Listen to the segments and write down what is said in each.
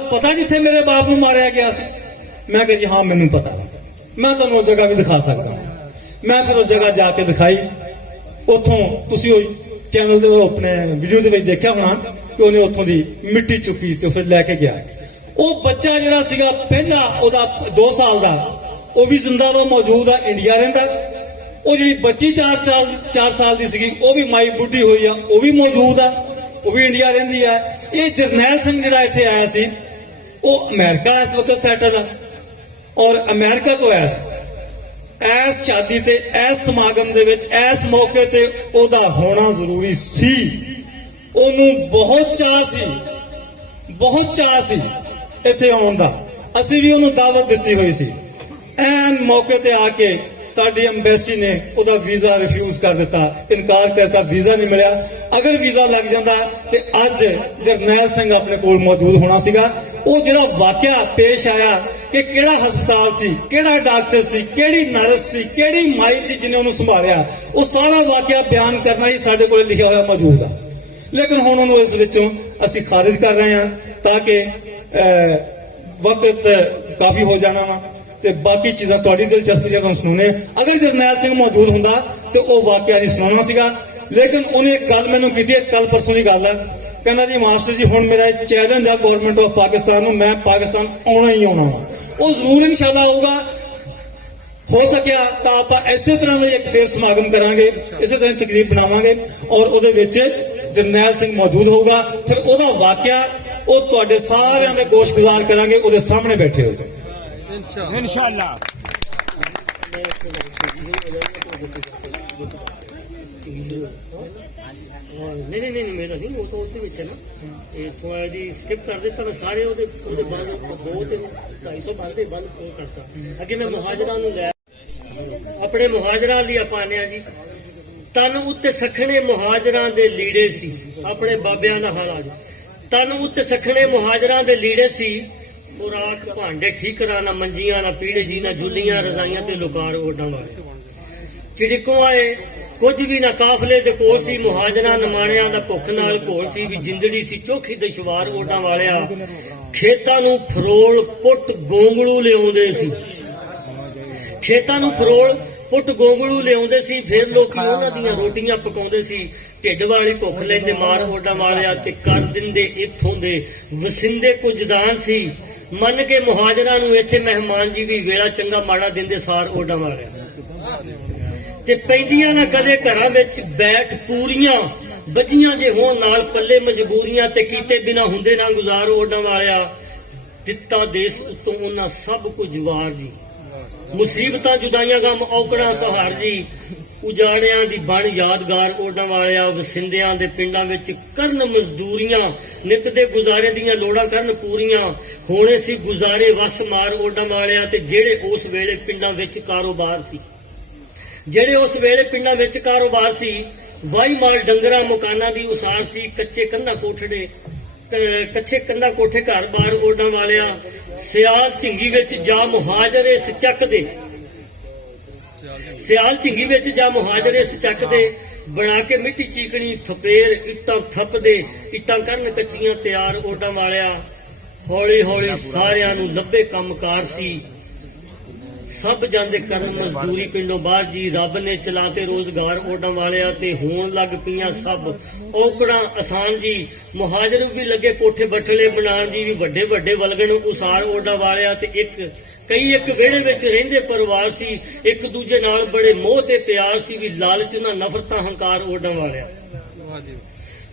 पता जिथे मेरे बाप नूं मारिया गया सी? मैं कहा जी हाँ मैनू पता, मैं तुहानूं उह जगह भी दिखा सकदा। मैं फिर उस जगह जाके दिखाई। उथों तुसीं ओह चैनल दे अपने वीडियो दे विच देखिया होना कि उहने उथों दी मिट्टी चुकी ते फिर लैके गया। वो बच्चा जिहड़ा सीगा पहला ओहदा 2 साल दा वो भी जिंदा वा मौजूद है, इंडिया रहिंदा। वो जिहड़ी बच्ची 4 साल दी सीगी वो भी माई बुढ़ी हुई है, वो भी मौजूद है, वो भी इंडिया रहिंदी है। ये जरनैल सिंह जिहड़ा इत्थे आया सी वो अमेरिका इस वक्त सैटल है और अमेरिका तो ऐस शादी ते ऐस समागम दे विच ऐस मौके ते ओहदा होना जरूरी सी। ओनू बहुत चाह सी इत्थे आउण दा। असीं भी ओनू दावत दित्ती हुई सी। ऐन मौके ते आके साडी एम्बेसी ने ओहदा वीजा रिफ्यूज कर दिता, इनकार करता, वीजा नहीं मिलिया। अगर वीजा लग जाता तो अज जरनैल सिंह अपने कोल मौजूद होना सीगा। वो जिहड़ा वाकया पेश आया कि किहड़ा हस्पताल सी, किहड़ा डॉक्टर सी, किहड़ी नर्स सी, किहड़ी माई सी जिन्हें उन्होंने संभालिया, वो सारा वाकया बयान करना ही साडे कोल लिखिया होया मौजूद है। लेकिन हुण उहनूं इस विचों असीं खारिज कर रहे हैं ताकि वक्त काफ़ी हो जाना वा ते बाकी चीज़ां तुहाडी दिलचस्पी जे तुहानूं सुणाउने। अगर जरनैल सिंह मौजूद हुंदा तो वह वाकया नहीं सुनाना सीगा। लेकिन उन्हें एक गल मैनूं कीती, कल परसों की गल है, कहना जी मास्टर जी हुण मेरा चैलेंज है गौरमेंट ऑफ पाकिस्तान, मैं पाकिस्तान आना ही आना वा। वो जरूर इंशाअल्लाह आऊगा। हो सकिया तो आप इसे तरह का एक फिर समागम करांगे, इसे तरह तकरीब बनावांगे और उहदे विच जरनैल सिंह मौजूद होगा। फिर उहदा वाकया वो तुहाडे सारिआं दे गोशगुजार करांगे, उहदे सामने बैठे होगे इंशाअल्लाह। नहीं मेरा नहीं, वो तो उसी विच है ना। ये थोड़ा जी स्किप कर देता, मैं सारे बाद 2-250 बंद क्यों करता। अगे मैं मुहाजरा लै अपने मुहाजरा लिए पाने जी। तन उत्ते सखने मुहाजरा दे लीड़े सी, अपने बाबियां दा हाल आज। तन उत्ते सखने मुहाजरा दे लीड़े सी, खुराक भांडे ठीक कराना, मंजियां ना पीड़े जी ना जुलियां रजाइयां ते लुकार ओडां वाले। चिड़िकों आए कुछ भी ना काफले दे कोल सी, मुहाजरा नमाणियां दा भुख नाल घोल सी, भी जिंदड़ी सी चोखी दे शुवार ओडां वालिया। खेतां नूं फरोल पुट गोंगलू लिआउंदे सी, खेतां नूं फरोल पुट गोंगलू लिआउंदे सी, फिर लोकी उन्हां दीयां रोटियां पकाउंदे सी। ढिड वाली भुख लैंदे मार ओडां वालिया ते कर दिंदे इत्थों दे वसिंदे कुछ दान सी। मन के मुहाजरा नूं इत्थे मेहमान जी भी वेला चंगा माड़ा दिंदे सार ओडां वालिया। ते पैंदियां ना कदे घरां विच बैठ पूरियां, बजियां जे होण नाल पल्ले मजबूरियां, ते कीते बिना हुंदे ना गुजार ओडां वालिया। दित्ता देस उत्तों उन्हां सब कुछ वार जी, मुसीबतां जुदाइयां गम औकड़ां सहार जी। उजाड़ियां दी बण यादगार ओडां वालिया, वसिंदियां दे पिंडां विच करन मजदूरियां, नित दे गुजारे दियां लोड़ां करन पूरियां। होणे सी गुजारे वस मार ओडां वालिया, ते जेड़े उस वेले पिंडां विच कारोबार सी, जेड़े उस वेले पिंडां विच कारोबार सी। वाई माल डंगरां मकानां दी उसार सी, कच्चे कंधा कोठड़े कच्चे कंधा कोठे घर बार ओडां वालिया। सियाल झिंगी विच जा मुहाजरे सचक दे, सियाल झिंगी विच जा मुहाजरे सचक दे, बना के मिट्टी चीकनी थपेर इट्टां थप दे, इट्टां करन कच्चियां तैयार ओडां वालिया। हौली हौली सारियां नूं लब्बे कमकार सी, सब जांदे करन मजदूरी पिंडों बाहर जी। रब ने चलाते रोजगार ओडां वालिया, ते होण लग पियां सब औकड़ां आसान जी। मुहाजर भी लगे कोठे बठले बनाण जी, भी वड्डे वड्डे वलगण उसार ओडां वालिया। ते कई एक वेड़े विच रहिंदे परिवार सी, एक दूजे नाल बड़े मोह ते प्यार सी, भी लालच ना नफरतां हंकार ओडां वालिया।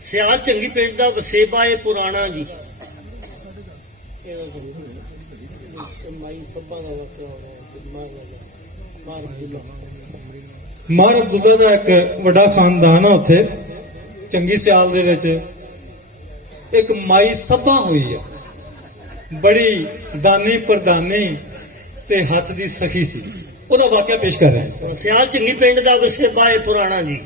सियाल चंगी पिंड दा वसेबा है पुराना जी। मार अब्दुल्ला दा एक वड्डा खानदान है उत्थे चंगी सियाल दे विच। एक माई सभा हुई है, बड़ी दानी प्रधानी ते हथ दी सखी सी। ओदा वाकया पेश कर रहे हैं। सियाल चंगी पिंड दा वसेबा है पुराना जी,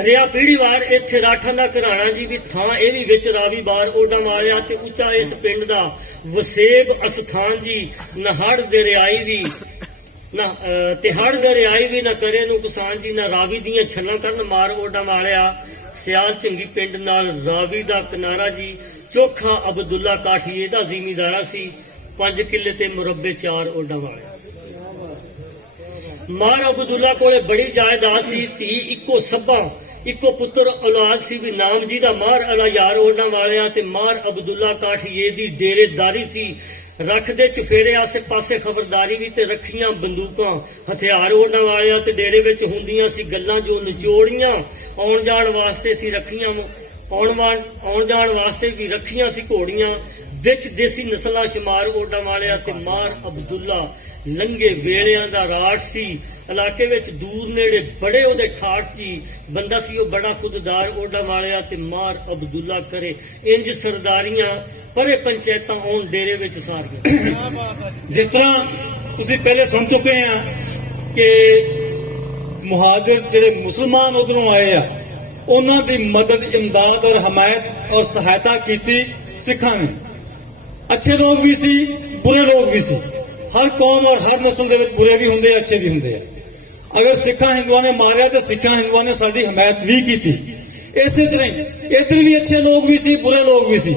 रिया पीढ़ी वार इत्थे राठां दा घराना जी। भी थां ए भी विच रावी बार ओडां वालिया, ते उच्चा इस पिंड दा वसेब अस्थान जी। नहड़ दरियाई भी ना ते हड़ दरियाई भी ना करे नूं किसान जी, ना रावी दियां छल्लां करन मार ओडां वालिया। सियाल चंगी पिंड नाल रावी दा किनारा जी, ਚੋਖਾ ਅਬਦੁੱਲਾ ਕਾਠੀਏ ਦਾ ਜ਼ਿਮੀਂਦਾਰਾ ਸੀ 5 ਕਿੱਲੇ ਤੇ ਮੁਰੱਬੇ 4 ਓਡਾਂ ਵਾਲਿਆ। ਮਾਰ ਅਬਦੁੱਲਾ ਕੋਲੇ ਬੜੀ ਜਾਇਦਾਦ ਸੀ, ਧੀ ਇੱਕੋ ਸੱਬਾ ਇੱਕੋ ਪੁੱਤਰ ਔਲਾਦ ਸੀ ਵੀ ਨਾਮ ਜੀ ਦਾ ਮਾਰ ਅਲਾ ਯਾਰ ਓਡਾਂ ਵਾਲਿਆ। ਤੇ ਮਾਰ ਅਬਦੁੱਲਾ ਕਾਠੀਏ ਦੀ ਡੇਰੇਦਾਰੀ ਸੀ, ਰੱਖਦੇ ਚੁਫੇਰੇ ਆਸੇ ਪਾਸੇ ਖਬਰਦਾਰੀ ਵੀ ਤੇ ਰੱਖੀਆਂ ਬੰਦੂਕਾਂ ਹਥਿਆਰ ਓਡਾਂ ਵਾਲਿਆ। ਤੇ ਡੇਰੇ ਵਿੱਚ ਹੁੰਦੀਆਂ ਸੀ ਗੱਲਾਂ ਜੋ ਨਿਚੋੜੀਆਂ, ਆਉਣ ਜਾਣ ਵਾਸਤੇ ਸੀ ਰੱਖੀਆਂ, ਆਉਣ ਜਾਣ ਵਾਸਤੇ ਵੀ ਰੱਖੀਆਂ ਸੀ ਘੋੜੀਆਂ, ਵਿੱਚ ਦੇਸੀ ਨਸਲਾਂ ਸ਼ੁਮਾਰ ਓਡਾਂ ਵਾਲਿਆ। ਤੇ ਮਾਰ ਅਬਦੁੱਲਾ ਲੰਘੇ ਵੇਲਿਆਂ ਦਾ ਰਾਟ ਸੀ, ਇਲਾਕੇ ਵਿੱਚ ਦੂਰ ਨੇੜੇ ਬੜੇ ਉਹਦੇ ਠਾਠ ਜੀ ਬੰਦਾ ਸੀ, ਉਹ ਬੜਾ ਖੁਦਦਾਰ ਓਡਾਂ ਵਾਲਿਆ। ਤੇ ਮਾਰ ਅਬਦੁੱਲਾ ਕਰੇ ਇੰਜ ਸਰਦਾਰੀਆਂ, ਪਰੇ ਪੰਚਾਇਤਾਂ ਆਉਣ ਡੇਰੇ ਵਿੱਚ ਸਾਰੀਆਂ। ਜਿਸ ਤਰ੍ਹਾਂ ਤੁਸੀਂ ਪਹਿਲੇ ਸੁਣ ਚੁੱਕੇ ਆ ਕਿ ਮੁਹਾਜਿਰ ਜਿਹੜੇ ਮੁਸਲਮਾਨ ਉਧਰੋਂ ਆਏ ਆ, ਉਹਨਾਂ ਦੀ ਮਦਦ, ਇਮਦਾਦ ਔਰ ਹਮਾਇਤ ਔਰ ਸਹਾਇਤਾ ਕੀਤੀ ਸਿੱਖਾਂ ਨੇ। ਅੱਛੇ ਲੋਕ ਵੀ ਸੀ, ਬੁਰੇ ਲੋਕ ਵੀ ਸੀ। ਹਰ ਕੌਮ ਔਰ ਹਰ ਨਸਲ ਦੇ ਵਿੱਚ ਬੁਰੇ ਵੀ ਹੁੰਦੇ, ਅੱਛੇ ਵੀ ਹੁੰਦੇ ਆ। ਅਗਰ ਸਿੱਖਾਂ ਹਿੰਦੂਆਂ ਨੇ ਮਾਰਿਆ ਤਾਂ ਸਿੱਖਾਂ ਹਿੰਦੂਆਂ ਨੇ ਸਾਡੀ ਹਮਾਇਤ ਵੀ ਕੀਤੀ। ਇਸੇ ਤਰ੍ਹਾਂ ਹੀ ਇੱਧਰ ਵੀ ਅੱਛੇ ਲੋਕ ਵੀ ਸੀ, ਬੁਰੇ ਲੋਕ ਵੀ ਸੀ,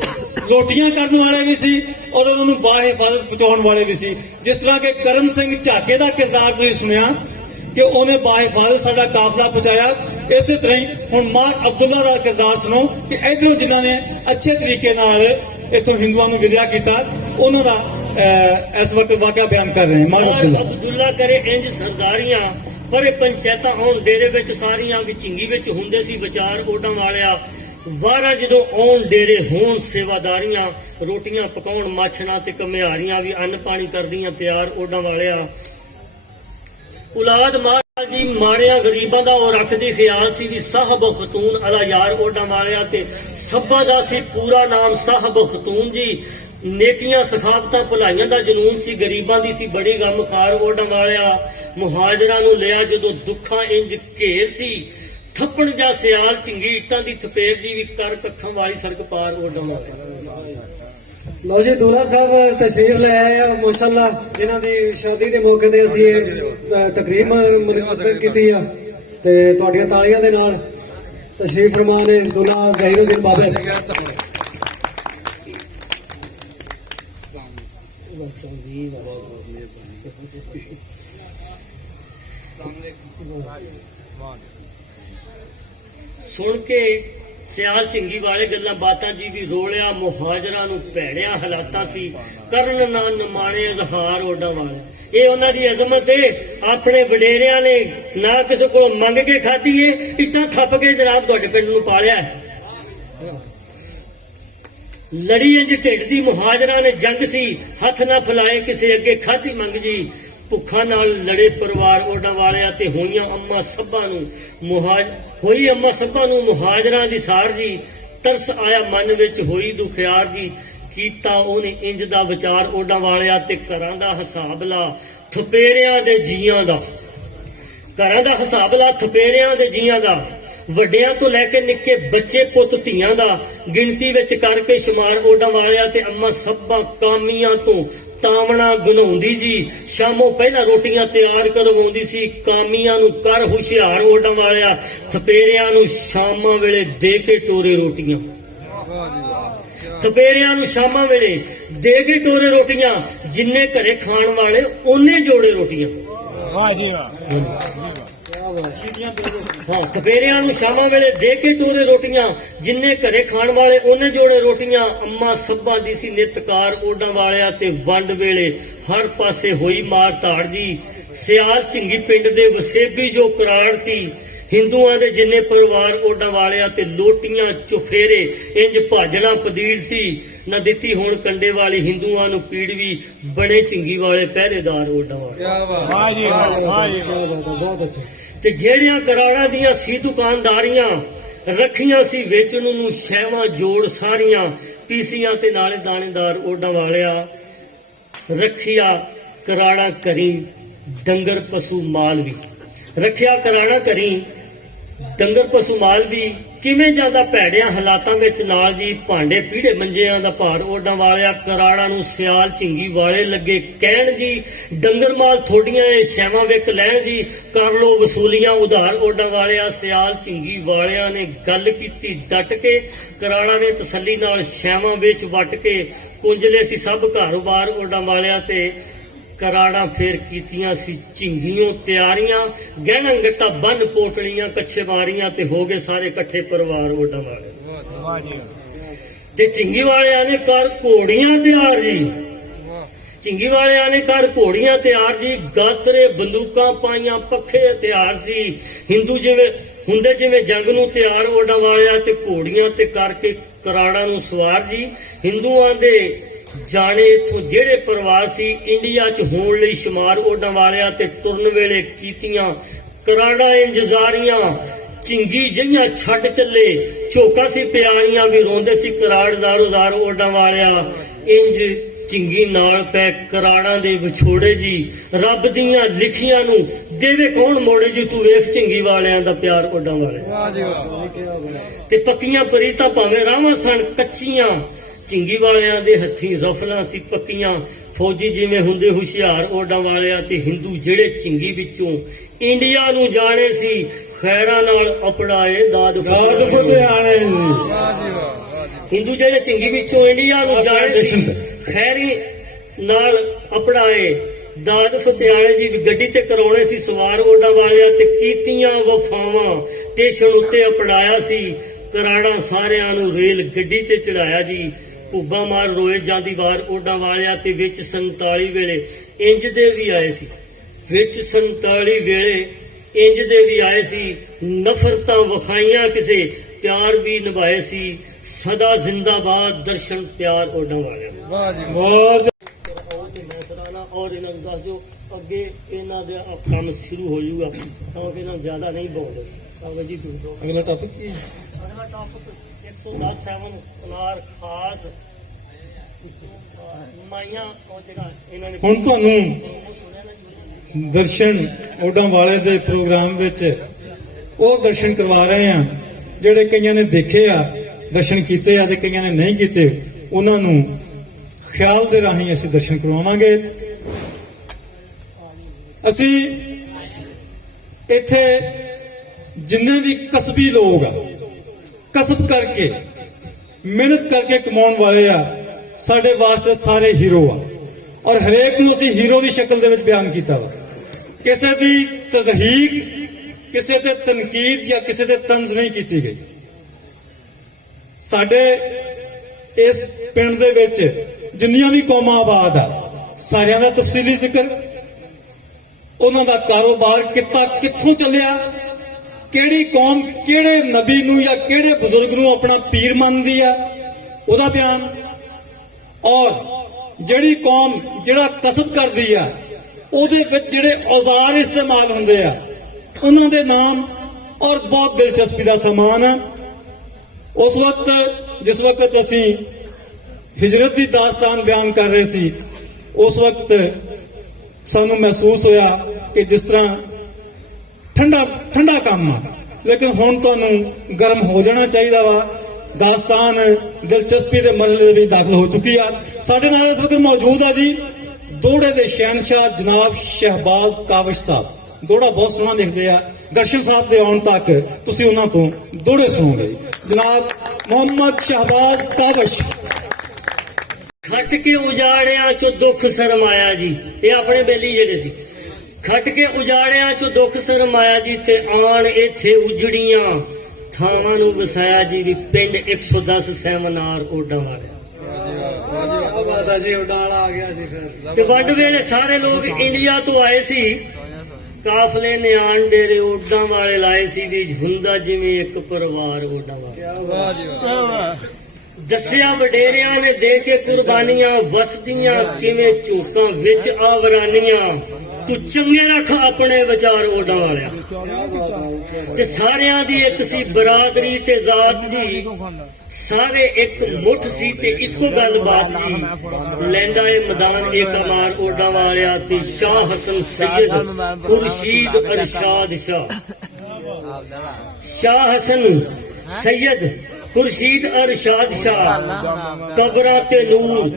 ਰੋਟੀਆਂ ਕਰਨ ਵਾਲੇ ਵੀ ਸੀ ਔਰ ਉਹਨਾਂ ਨੂੰ ਬਾਹਿਫਾਜ਼ਤ ਪਹੁੰਚਾਉਣ ਵਾਲੇ ਵੀ ਸੀ। ਜਿਸ ਤਰ੍ਹਾਂ ਕਿ ਕਰਮ ਸਿੰਘ ਝਾਕੇ ਦਾ ਕਿਰਦਾਰ ਤੁਸੀਂ ਸੁਣਿਆ ਕਿ ਉਹਨੇ ਬਾਹਿਫਾਜ਼ਤ ਸਾਡਾ ਕਾਫਲਾ ਪਹੁੰਚਾਇਆ। ਇਸੇ ਤਰ੍ਹਾਂ ਹੀ ਹੁਣ ਮਾਰ ਅਬਦੁੱਲਾ ਦਾ ਕਿਰਦਾਰ ਸੁਣੋ ਕਿ ਇਧਰੋਂ ਜਿਨ੍ਹਾਂ ਨੇ ਅੱਛੇ ਤਰੀਕੇ ਨਾਲ ਇੱਥੋਂ ਹਿੰਦੂਆਂ ਨੂੰ ਵਿਦਿਆ ਕੀਤਾ, ਉਹਨਾਂ ਦਾ ਇਸ ਵਕਤ ਵਾਕਿਆ ਬਿਆਨ ਕਰ ਰਹੇ ਹਾਂ। ਮਾਰ ਅਬਦੁੱਲਾ ਕਰੇ ਇੰਜ ਸਰਦਾਰੀਆਂ, ਪਰੇ ਪੰਚਾਇਤਾਂ ਆਉਣ ਡੇਰੇ ਵਿੱਚ ਸਾਰੀਆਂ ਵੀ ਝਿੰਗੀ ਵਿੱਚ ਹੁੰਦੇ ਸੀ ਵਿਚਾਰ ਓਡਾਂ ਵਾਲਿਆ। ਵਾਰਾ ਜਦੋਂ ਆਉਣ ਡੇਰੇ ਹੋਣ ਸੇਵਾਦਾਰੀਆਂ, ਰੋਟੀਆਂ ਪਕਾਉਣ ਮਾਛਣਾ ਤੇ ਕਮਿਆਰੀਆਂ ਵੀ ਅੰਨ ਪਾਣੀ ਕਰਦੀਆਂ ਤਿਆਰ ਓਡਾਂ ਵਾਲਿਆ। ਔਲਾਦ ਮਹਾਰਾਜ ਜੀ ਮਾਰਿਆ ਗਰੀਬਾਂ ਦਾ ਉਹ ਰੱਖਦੀ ਖਿਆਲ ਸੀ ਵੀ ਸਾਹਿਬ ਖਤੂਨ ਅਲਾ ਯਾਰ ਓਡਾਂ ਵਾਲਿਆ। ਤੇ ਸੱਬਾ ਦਾ ਸੀ ਪੂਰਾ ਨਾਮ ਸਾਹਿਬ ਖਤੂਨ ਜੀ, ਨੇਕੀਆਂ ਸਖਾਵਤਾਂ ਭਲਾਈਆਂ ਦਾ ਜਨੂਨ ਸੀ, ਗਰੀਬਾਂ ਦੀ ਸੀ ਬੜੀ ਗਮਖਾਰ ਓਡਾਂ ਵਾਲਿਆ। ਮੁਹਾਜਰਾਂ ਨੂੰ ਲਿਆ ਜਦੋਂ ਦੁੱਖਾਂ ਇੰਜ ਘੇਰ ਸੀ, ਥੱਪਣ ਜਾਂ ਸਿਆਲ ਝਿੰਗੀ ਇੱਟਾਂ ਦੀ ਥਪੇਰ ਜੀ ਵੀ ਕਰ ਕੱਖਾਂ ਵਾਲੀ ਸੜਕ ਪਾਰ ਓਡਾਂ ਵਾਲਿਆ। ਲਓ ਜੀ, ਦੂਲਾ ਸਾਹਿਬ ਤਸ਼ਰੀਫ ਲੈ ਆਏ ਆ ਮਾਸ਼ਾਅੱਲਾ, ਜਿਨ੍ਹਾਂ ਦੀ ਸ਼ਾਦੀ ਦੇ ਮੌਕੇ ਤੇ ਅਸੀਂ ਇਹ ਤਕਰੀਬ ਮੁਨੱਕਦ ਕੀਤੀ ਆ ਤੇ ਤੁਹਾਡੀਆਂ ਤਾਲੀਆਂ ਦੇ ਨਾਲ ਤਸ਼ਰੀਫ ਫਰਮਾ ਨੇ ਦੂਲਾ ਜ਼ਹੀਰੁੱਦੀਨ ਬਾਬੇ। ਸੁਣ ਕੇ ਸਿਆਲ ਝਿੰਗੀ ਵਾਲੇ ਗੱਲਾਂ ਬਾਤਾਂ ਜੀ ਵੀ ਰੋਲਿਆ, ਮੁਹਾਜਰਾਂ ਨੂੰ ਭੈੜਿਆਂ ਹਾਲਾਤਾਂ ਸੀ, ਕਰਨ ਨਾ ਨਮਾਣੇ ਇਜ਼ਹਾਰ ਓਡਾਂ ਵਾਲੇ। ਇਹ ਉਹਨਾਂ ਦੀ ਅਜ਼ਮਤ ਏ, ਆਪਣੇ ਵਡੇਰਿਆਂ ਨੇ ਨਾ ਕਿਸੇ ਕੋਲ ਮੰਗ ਕੇ ਖਾਧੀ ਏ, ਇੱਟਾਂ ਥੱਪ ਕੇ ਜਨਾਬ ਤੁਹਾਡੇ ਪਿੰਡ ਨੂੰ ਪਾਲਿਆ। ਲੜੀ ਇੰਜ ਢਿੱਡ ਦੀ ਮੁਹਾਜਰਾਂ ਨੇ ਜੰਗ ਸੀ, ਹੱਥ ਨਾ ਫਲਾਏ ਕਿਸੇ ਅੱਗੇ ਖਾਧੀ ਮੰਗ ਜੀ, ਭੁੱਖਾਂ ਨਾਲ ਲੜੇ ਪਰਿਵਾਰ ਓਡਾਂ ਵਾਲਿਆ। ਤੇ ਹੋਈ ਅੰਮਾ ਸੱਭਾਂ ਨੂੰ ਮੁਹਾਜਰਾਂ ਦੀ ਸਾਰ ਜੀ, ਤਰਸ ਆਇਆ ਮਨ ਵਿੱਚ ਹੋਈ ਦੁਖਿਆਰ ਜੀ, ਕੀਤਾ ਉਹਨੇ ਇੰਜ ਦਾ ਵਿਚਾਰ ਓਡਾਂ ਵਾਲਿਆ। ਤੇ ਘਰਾਂ ਦਾ ਹਿਸਾਬ ਲਾ ਥਪੇਰਿਆਂ ਦੇ ਜੀਆਂ ਦਾ, ਘਰਾਂ ਦਾ ਹਿਸਾਬ ਲਾ ਥਪੇਰਿਆਂ ਦੇ ਜੀਆਂ ਦਾ, ਵੱਡਿਆਂ ਤੋਂ ਲੈ ਕੇ ਨਿੱਕੇ ਬੱਚੇ ਪੁੱਤ ਧੀਆਂ ਦਾ, ਗਿਣਤੀ ਵਿੱਚ ਕਰਕੇ ਸ਼ੁਮਾਰ ਓਡਾਂ ਵਾਲਿਆ। ਤੇ ਅੰਮਾ ਸੱਭਾਂ ਕਾਮੀਆਂ ਤੋਂ ਤਾਵਣਾ ਗਨਾਉਂਦੀ ਜੀ, ਸ਼ਾਮੋਂ ਪਹਿਲਾਂ ਰੋਟੀਆਂ ਤਿਆਰ ਕਰਵਾਉਂਦੀ ਸੀ, ਕਾਮੀਆਂ ਨੂੰ ਕਰ ਹੁਸ਼ਿਆਰ ਓਡਾਂ ਵਾਲਿਆ। ਥਪੇਰਿਆਂ ਨੂੰ ਸ਼ਾਮਾਂ ਵੇਲੇ ਦੇ ਕੇ ਟੋਰੇ ਰੋਟੀਆਂ, ਥਪੇਰਿਆਂ ਨੂੰ ਸ਼ਾਮਾਂ ਵੇਲੇ ਦੇ ਕੇ ਟੋਰੇ ਰੋਟੀਆਂ, ਜਿੰਨੇ ਘਰੇ ਖਾਣ ਵਾਲੇ ਉਹਨੇ ਜੋੜੇ ਰੋਟੀਆਂ। ਵਾਹ ਜੀ ਵਾਹ। ਹਾਂ, ਥਪੇਰਿਆਂ ਨੂੰ ਸ਼ਾਮਾਂ ਵੇਲੇ ਦੇ ਕੇ ਟੋਰੇ ਰੋਟੀਆਂ, ਜਿੰਨੇ ਘਰੇ ਖਾਣ ਵਾਲੇ ਉਹਨੇ ਜੋੜੇ ਰੋਟੀਆਂ। ਅੰਮਾ ਸੱਭਾਂ ਦੀ ਸੀ ਨਿਤਕਾਰ ਓਡਾਂ ਵਾਲਿਆ। ਤੇ ਵੰਡ ਵੇਲੇ ਹਰ ਪਾਸੇ ਹੋਈ ਮਾਰ ਧਾੜ ਜੀ, ਸਿਆਲ ਝਿੰਗੀ ਪਿੰਡ ਦੇ ਵਸੇਬੀ ਜੋ ਕਰਾੜ ਸੀ, ਹਿੰਦੂਆਂ ਦੇ ਜਿੰਨੇ ਪਰਿਵਾਰ ਓਡਾਂ ਵਾਲਿਆ। ਤੇ ਲੋਟੀਆਂ ਚੁਫੇਰੇ ਇੰਜ ਭਾਜਣਾ ਪਦੀੜ ਸੀ, ਨਾ ਦਿੱਤੀ ਹੁਣ ਕੰਡੇ ਵਾਲੀ ਹਿੰਦੂਆਂ ਨੂੰ ਪੀੜ ਵੀ, ਬੜੇ ਝਿੰਗੀ ਵਾਲੇ ਪਹਿਰੇਦਾਰ ਓਡਾਂ ਵਾਲੇ। ਵਾਹ ਜੀ ਵਾਹ ਜੀ ਬਹੁਤ ਅੱਛਾ। ਤੇ ਜਿਹੜੀਆਂ ਕਰਾੜਾਂ ਦੀਆਂ ਸੀ ਦੁਕਾਨਦਾਰੀਆਂ, ਰੱਖੀਆਂ ਸੀ ਵੇਚਣ ਨੂੰ ਸ਼ੈਵਾਂ ਜੋੜ ਸਾਰੀਆਂ, ਪੀਸੀਆਂ ਤੇ ਨਾਲੇ ਦਾਣੇਦਾਰ ਓਡਾਂ ਵਾਲਿਆ। ਰੱਖਿਆ ਕਰਾੜਾ ਕਰੀ ਡੰਗਰ ਪਸ਼ੂ ਮਾਲ ਵੀ, ਰੱਖਿਆ ਕਰਾੜਾ ਕਰੀ ਡੰਗਰ ਪਸ਼ੂ ਮਾਲ ਵੀ, ਕਿਵੇਂ ਜ਼ਿਆਦਾ ਭੈੜਿਆਂ ਹਾਲਾਤਾਂ ਵਿੱਚ ਨਾਲ ਜੀ ਭਾਂਡੇ ਪੀੜੇ ਮੰਜਿਆਂ ਦਾ ਭਾਰ ਓਡਾਂ ਵਾਲਿਆ ਕਰਾੜਾਂ ਨੂੰ ਸਿਆਲ ਝਿੰਗੀ ਵਾਲੇ ਲੱਗੇ ਕਹਿਣ ਜੀ ਡੰਗਰ ਮਾਲ ਥੋਡੀਆਂ ਇਹ ਸ਼ੈਵਾਂ ਵਿਕ ਲੈਣ ਜੀ ਕਰ ਲੋ ਵਸੂਲੀਆਂ ਉਧਾਰ ਓਡਾਂ ਵਾਲਿਆ ਸਿਆਲ ਝਿੰਗੀ ਵਾਲਿਆਂ ਨੇ ਗੱਲ ਕੀਤੀ ਡਟ ਕੇ ਕਰਾੜਾਂ ਨੇ ਤਸੱਲੀ ਨਾਲ ਸ਼ੈਵਾਂ ਵਿੱਚ ਵੱਟ ਕੇ ਕੁੰਜਲੇ ਸੀ ਸਭ ਘਰ-ਬਾਰ ਓਡਾਂ ਵਾਲਿਆ ਤੇ ਕਰਾੜਾਂ ਫੇਰ ਕੀਤੀਆਂ ਸੀ ਝਿੰਗੀਆਂ ਤਿਆਰੀਆਂ ਗਹਿਣਾ ਗੱਟਾ ਬੰਨ ਪੋਟਲੀਆਂ ਕੱਛੇ ਮਾਰੀਆਂ ਤੇ ਹੋ ਗਏ ਸਾਰੇ ਇਕੱਠੇ ਪਰਿਵਾਰ ਓਡਾਂ ਵਾਲੇ ਵਾਹ ਜੀ ਤੇ ਝਿੰਗੀ ਵਾਲਿਆਂ ਨੇ ਕਰ ਘੋੜੀਆਂ ਤਿਆਰ ਜੀ ਝਿੰਗੀ ਵਾਲਿਆਂ ਨੇ ਕਰ ਘੋੜੀਆਂ ਤਿਆਰ ਜੀ ਗਾਤਰੇ ਬੰਦੂਕਾਂ ਪਾਈਆਂ ਪੱਖੇ ਤਿਆਰ ਸੀ ਹਿੰਦੂ ਜਿਵੇਂ ਜੰਗ ਨੂੰ ਤਿਆਰ ਓਡਾਂ ਵਾਲਿਆ ਤੇ ਘੋੜੀਆਂ ਤੇ ਕਰਕੇ ਕਰਾੜਾਂ ਨੂੰ ਸਵਾਰ ਜੀ ਹਿੰਦੂਆਂ ਦੇ ਜਾਣੇ ਇਥੋਂ ਜਿਹੜੇ ਪਰਿਵਾਰ ਸੀ ਇੰਡੀਆ 'ਚ ਹੋਣ ਲਈ ਸ਼ੁਮਾਰ ਓਡਾਂ ਵਾਲਿਆ ਤੇ ਟੁਰਨ ਵੇਲੇ ਕੀਤੀਆਂ ਕਰਾੜਾ ਇੰਤਜ਼ਾਰੀਆਂ ਝਿੰਗੀ ਜਈਆਂ ਛੱਡ ਚੱਲੇ ਝੋਕਾ ਸੀ ਪਿਆਰੀਆਂ ਵੀ ਰੋਂਦੇ ਸੀ ਕਰਾੜ ਜ਼ਾਰੋ ਓਡਾਂ ਵਾਲਿਆ ਇੰਜ ਝਿੰਗੀ ਨਾਲ ਪੈ ਕਰਾੜਾਂ ਦੇ ਵਿਛੋੜੇ ਜੀ ਰੱਬ ਦੀਆਂ ਲਿਖੀਆਂ ਨੂੰ ਦੇਵੇ ਕੌਣ ਮੋੜੇ ਜੀ ਤੂੰ ਵੇਖ ਝਿੰਗੀ ਵਾਲਿਆਂ ਦਾ ਪਿਆਰ ਓਡਾਂ ਵਾਲੇ ਵਾਹ ਜੀ ਵਾਹ ਤੇ ਪੱਕੀਆਂ ਪਰੀਤਾਂ ਭਾਵੇਂ ਰਾਵਾਂ ਸਣ ਕੱਚੀਆਂ ਝਿੰਗੀ ਵਾਲਿਆਂ ਦੇ ਹੱਥੀਂ ਰਫਲਾਂ ਸੀ ਪੱਕੀਆਂ ਫੌਜੀ ਜਿਵੇਂ ਹੁੰਦੇ ਹੁਸ਼ਿਆਰ ਓਡਾਂ ਵਾਲਿਆ ਤੇ ਹਿੰਦੂ ਜਿਹੜੇ ਝਿੰਗੀ ਵਿੱਚੋਂ ਇੰਡੀਆ ਨੂੰ ਜਾਣੇ ਸੀ ਖੈਰਾਂ ਨਾਲ ਅਪੜਾਏ ਦਾਦ ਫਤਿਆਣੇ ਹਿੰਦੂ ਜਿਹੜੇ ਝਿੰਗੀ ਵਿੱਚੋਂ ਇੰਡੀਆ ਨੂੰ ਜਾਣੇ ਸੀ ਖੈਰੀ ਨਾਲ ਅਪੜਾਏ ਦਾਦ ਫਤਿਆਣੇ ਜੀ ਗੱਡੀ ਤੇ ਕਰਾਉਣੇ ਸੀ ਸਵਾਰ ਓਡਾਂ ਵਾਲਿਆ ਤੇ ਕੀਤੀਆਂ ਵਫਾਵਾਂ ਸਟੇਸ਼ਨ ਉੱਤੇ ਅਪੜਾਇਆ ਸੀ ਕਰਾੜਾਂ ਸਾਰਿਆਂ ਨੂੰ ਰੇਲ ਗੱਡੀ ਤੇ ਚੜਾਇਆ ਜੀ ਭੁੱਬਾ ਮਾਰ ਰੋਏ ਜਾਂਦੀ ਵਾਰ ਓਡਾਂ ਵਾਲਿਆ ਤੇ ਵਿੱਚ 47 ਵੇਲੇ ਇੰਜ ਦੇ ਵੀ ਆਏ ਸੀ ਵਿੱਚ 47 ਵੇਲੇ ਇੰਜ ਦੇ ਵੀ ਆਏ ਸੀ ਨਫ਼ਰਤਾਂ ਵਖਾਈਆਂ ਕਿਸੇ ਪਿਆਰ ਵੀ ਨਿਭਾਏ ਸੀ ਸਦਾ ਜ਼ਿੰਦਾਬਾਦ ਦਰਸ਼ਨ ਪਿਆਰ ਓਡਾਂ ਵਾਲਿਆ ਵਾਹ ਜੀ ਬਹੁਤ ਔਰ ਇਹਨਾਂ ਨੂੰ ਦੱਸ ਦਿਓ ਅੱਗੇ ਇਹਨਾਂ ਦਾ ਕੰਮ ਸ਼ੁਰੂ ਹੋ ਜਾਊਗਾ ਕਿਉਂਕਿ ਇਹਨਾਂ ਜ਼ਿਆਦਾ ਨਹੀਂ ਬੋਲਦੇ ਤਾਂ ਜੀ ਤੁਸੀਂ ਅਗਲਾ ਟਾਪਿਕ ਕੀ ਅਗਲਾ ਟਾਪਿਕ 110 ਅਨਾਰ ਖਾਸ ਮਾਈਆਂ ਉਹ ਜਿਹੜਾ ਇਹਨਾਂ ਨੇ ਹੁਣ ਤੁਹਾਨੂੰ ਦਰਸ਼ਨ ਓਡਾਂ ਵਾਲੇ ਦੇ ਪ੍ਰੋਗਰਾਮ ਵਿੱਚ ਉਹ ਦਰਸ਼ਨ ਕਰਵਾ ਰਹੇ ਆ ਜਿਹੜੇ ਕਈਆਂ ਨੇ ਦੇਖੇ ਆ ਦਰਸ਼ਨ ਕੀਤੇ ਆ ਤੇ ਕਈਆਂ ਨੇ ਨਹੀਂ ਕੀਤੇ ਉਹਨਾਂ ਨੂੰ ਖਿਆਲ ਦੇ ਰਾਹੀਂ ਅਸੀਂ ਦਰਸ਼ਨ ਕਰਵਾਵਾਂਗੇ ਅਸੀਂ ਇੱਥੇ ਜਿੰਨੇ ਵੀ ਕਸਬੀ ਲੋਕ ਆ ਕਸਬ ਕਰਕੇ ਮਿਹਨਤ ਕਰਕੇ ਕਮਾਉਣ ਵਾਲੇ ਆ ਸਾਡੇ ਵਾਸਤੇ ਸਾਰੇ ਹੀਰੋ ਆ ਔਰ ਹਰੇਕ ਨੂੰ ਅਸੀਂ ਹੀਰੋ ਦੀ ਸ਼ਕਲ ਦੇ ਵਿੱਚ ਬਿਆਨ ਕੀਤਾ ਵਾ ਕਿਸੇ ਦੀ ਤਜ਼ਹੀਕ ਕਿਸੇ ਤੇ ਤਨਕੀਦ ਜਾਂ ਕਿਸੇ ਤੇ ਤੰਜ਼ ਨਹੀਂ ਕੀਤੀ ਗਈ ਸਾਡੇ ਇਸ ਪਿੰਡ ਦੇ ਵਿੱਚ ਜਿੰਨੀਆਂ ਵੀ ਕੌਮਾਂ ਆਬਾਦ ਆ ਸਾਰਿਆਂ ਦਾ ਤਫਸੀਲੀ ਜ਼ਿਕਰ ਉਹਨਾਂ ਦਾ ਕਾਰੋਬਾਰ ਕਿੱਤਾ ਕਿੱਥੋਂ ਚੱਲਿਆ ਕਿਹੜੀ ਕੌਮ ਕਿਹੜੇ ਨਬੀ ਨੂੰ ਜਾਂ ਕਿਹੜੇ ਬਜ਼ੁਰਗ ਨੂੰ ਆਪਣਾ ਪੀਰ ਮੰਨਦੀ ਆ ਉਹਦਾ ਬਿਆਨ ਔਰ ਜਿਹੜੀ ਕੌਮ ਜਿਹੜਾ ਕਸਬ ਕਰਦੀ ਆ ਉਹਦੇ ਵਿੱਚ ਜਿਹੜੇ ਔਜ਼ਾਰ ਇਸਤੇਮਾਲ ਹੁੰਦੇ ਆ ਉਹਨਾਂ ਦੇ ਨਾਮ ਔਰ ਬਹੁਤ ਦਿਲਚਸਪੀ ਦਾ ਸਮਾਨ ਆ ਉਸ ਵਕਤ ਜਿਸ ਵਕਤ ਅਸੀਂ ਹਿਜਰਤ ਦੀ ਦਾਸਤਾਨ ਬਿਆਨ ਕਰ ਰਹੇ ਸੀ ਉਸ ਵਕਤ ਸਾਨੂੰ ਮਹਿਸੂਸ ਹੋਇਆ ਕਿ ਜਿਸ ਤਰ੍ਹਾਂ ਠੰਡਾ ਕੰਮ ਆ ਲੇਕਿਨ ਹੁਣ ਤੁਹਾਨੂੰ ਗਰਮ ਹੋ ਜਾਣਾ ਚਾਹੀਦਾ ਵਾ ਦਾਸਤਾਨ ਦਿਲਚਸਪੀ ਦੇ ਮਰਹਲੇ ਦੇ ਵਿੱਚ ਦਾਖਲ ਹੋ ਚੁੱਕੀ ਆ ਸਾਡੇ ਨਾਲ ਇਸ ਵਕਤ ਮੌਜੂਦ ਆ ਜੀ ਦੋੜੇ ਦੇ ਸ਼ਹਿਨशाह ਜਨਾਬ ਸ਼ਹਿਬਾਜ਼ ਕਾਵਸ਼ ਸਾਹਿਬ ਦੋੜਾ ਬਹੁਤ ਸੋਹਣਾ ਲਿਖਦੇ ਆ ਦਰਸ਼ਨ ਸਾਹਿਬ ਦੇ ਆਉਣ ਤੱਕ ਤੁਸੀਂ ਉਹਨਾਂ ਤੋਂ ਦੋੜੇ ਸੁਣੋਗੇ ਜਨਾਬ ਮੁਹੰਮਦ ਸ਼ਹਿਬਾਜ਼ ਕਾਵਸ਼ ਖੱਟ ਕੇ ਉਜਾੜਿਆਂ ਚੋਂ ਦੁੱਖ ਸਰਮਾਇਆ ਜੀ ਇਹ ਆਪਣੇ ਬੇਲੀ ਜਿਹੜੇ ਸੀ ਖੱਟ ਕੇ ਉਜਾੜਿਆਂ ਚੋਂ ਦੁੱਖ ਸਰਮਾਇਆ ਜੀ ਤੇ ਆਣ ਇੱਥੇ ਉਜੜੀਆਂ ਥਾਵਾਂ ਨੂੰ ਵਸਾਇਆ ਜੀ ਵੀ ਪਿੰਡ 110 ਸੈਮਨਾਰ ਓਡਾਂ ਵਾਲਿਆ ਬਾਦਾ ਜੀ ਓਡਾਂ ਵਾਲਾ ਆ ਗਿਆ ਸੀ ਫਿਰ ਤੇ ਵੰਡ ਵੇਲੇ ਸਾਰੇ ਲੋਕ ਇੰਡੀਆ ਤੋਂ ਆਏ ਸੀ ਕਾਫਲੇ ਨੇ ਆਣ ਡੇਰੇ ਓਡਾਂ ਵਾਲੇ ਲਾਏ ਸੀ ਵੀ ਹੁੰਦਾ ਜਿਵੇਂ ਇੱਕ ਪਰਿਵਾਰ ਓਡਾਂ ਵਾਲਾ ਵਾਹ ਜੀ ਵਾਹ ਦੱਸਿਆ ਵਡੇਰਿਆਂ ਨੇ ਦੇ ਕੇ ਕੁਰਬਾਨੀਆਂ ਵਸਦੀਆਂ ਕਿਵੇਂ ਝੋਕਾਂ ਵਿੱਚ ਆਵਰਾਨੀਆਂ ਤੂੰ ਚੰਗੇ ਰੱਖ ਆਪਣੇ ਵਿਚਾਰ ਓਡਾਂ ਵਾਲਿਆ ਤੇ ਸਾਰਿਆਂ ਦੀ ਇੱਕ ਸੀ ਬਰਾਦਰੀ ਤੇ ਜ਼ਾਤ ਜੀ ਸਾਰੇ ਇੱਕ ਮੁੱਠ ਸੀ ਤੇ ਇੱਕੋ ਗੱਲ ਬਾਤ ਜੀ ਲੈਂਦਾ ਏ ਮੈਦਾਨ ਏਕਮਾਰ ਓਡਾਂ ਵਾਲਿਆ ਤੇ ਸ਼ਾਹ ਹਸਨ ਸੈਦ ਖੁਰਸ਼ੀਦ ਅਰਸ਼ਾਦ ਸ਼ਾਹ ਹਸਨ सैयद खुर्शीद अरशाद शाह कबरा ते नूर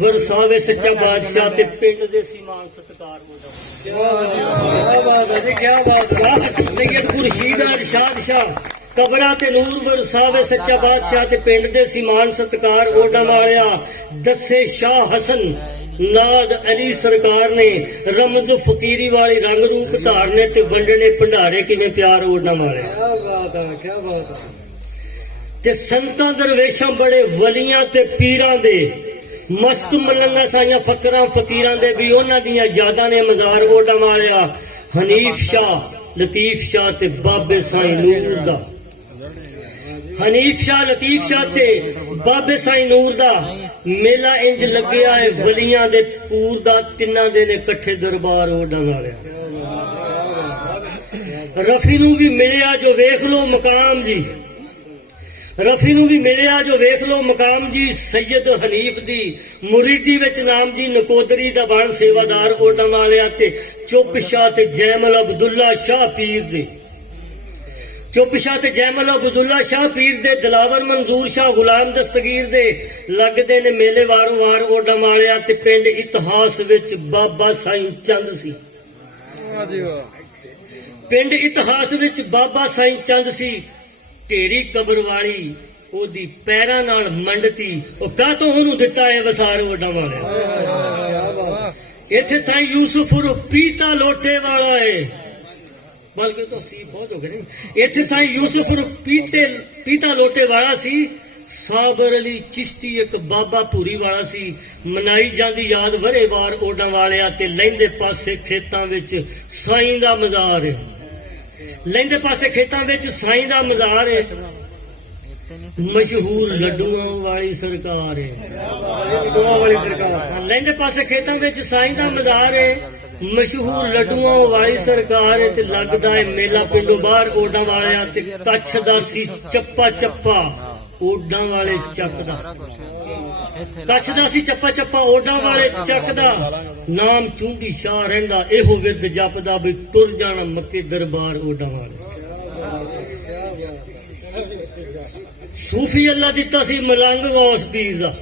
वरसावे सच्चा बादशाह ते पिंड दे सीमान सत्कार क्या बात है जी, क्या बात है। शाह हसन सैयद खुर्शीद अरशाद शाह कबरा ते नूर वरसावे सच्चा बादशाह ते पिंड दे सीमान सत्कार ओडा वालिया दसे शाह हसन नाद अली सरकार ने रमज फकीरी वाली रंग रूप धारने ते वंडने भंडारे किवें प्यार ओडा वालिया क्या बात है, क्या बात है। ते संतां दरवेशां बड़े वलियां ते पीरां दे मस्त मलंगा साइयां फकरां फकीरां दे भी उन्हां दियां यादां ने मज़ार ओडा वालिया हनीफ शाह लतीफ शाह ते बाबे साईं नूर दा हनीफ शाह लतीफ शाह ते बाबे साईं नूर दा मेला इंज लग्या है वलियां दे पूर दा तिन्नां दे ने इकट्ठे दरबार ओडा वालिया रफी नूं भी मिलिया जो वेख लो मकाम जी रफी नूं भी मिलिया जो वेख लो मकाम जी सैयद हनीफ दी मुरीदी विच नाम जी नकोदरी दा बण सेवादार ओडा वालिया ते चुप शाह ते जैमल अब्दुल्ला शाह पीर दे चुप शाह ते जैमल अब्दुल्ला शाह पीर दे दिलावर मंजूर शाह गुलाम दस्तगीर दे लगदे ने मेले वारों वार ओडा वालिया ते पिंड इतिहास विच बाबा साईं चंद सी पिंड इतिहास विच बाबा साईं चंद सी ढेरी कबर वाली ओदी पैरां नाल मंडती ओ कातों ओनू दिता है वसार ओडा वालिया इत्थे साईं यूसुफ उर पीता लोटे वाला है बल्कि तो सी फौज हो गए इत्थे साईं यूसुफ उर पीता लोटे वाला सी साबर अली चिश्ती एक बाबा पूरी वाला सी मनाई जांदी याद वरे वार ओडा वालिया ते लैंदे पासे खेतां विच साईं दा मज़ार है लैंदे पासे खेतां विच साईं दा मज़ार है मशहूर लड्डूआं वाली सरकार है लड्डूआं वाली सरकार लैंदे पासे खेतां विच साईं दा मज़ार है मशहूर लड्डूआं वाली सरकार है ते लगदा है मेला पिंडों बाहर ओडा वालिया ते कच्छ दा सी चप्पा चप्पा ओडा वाले चक दा कच्छ दा सी चप्पा चप्पा ओडा वाले चक दा नाम चूंडी शाह रहिंदा एहो विरद जपदा भी तुर जाना मक्के दरबार ओडा वाले सूफी अल्लाह दिता सी मलंग गौस पीर दा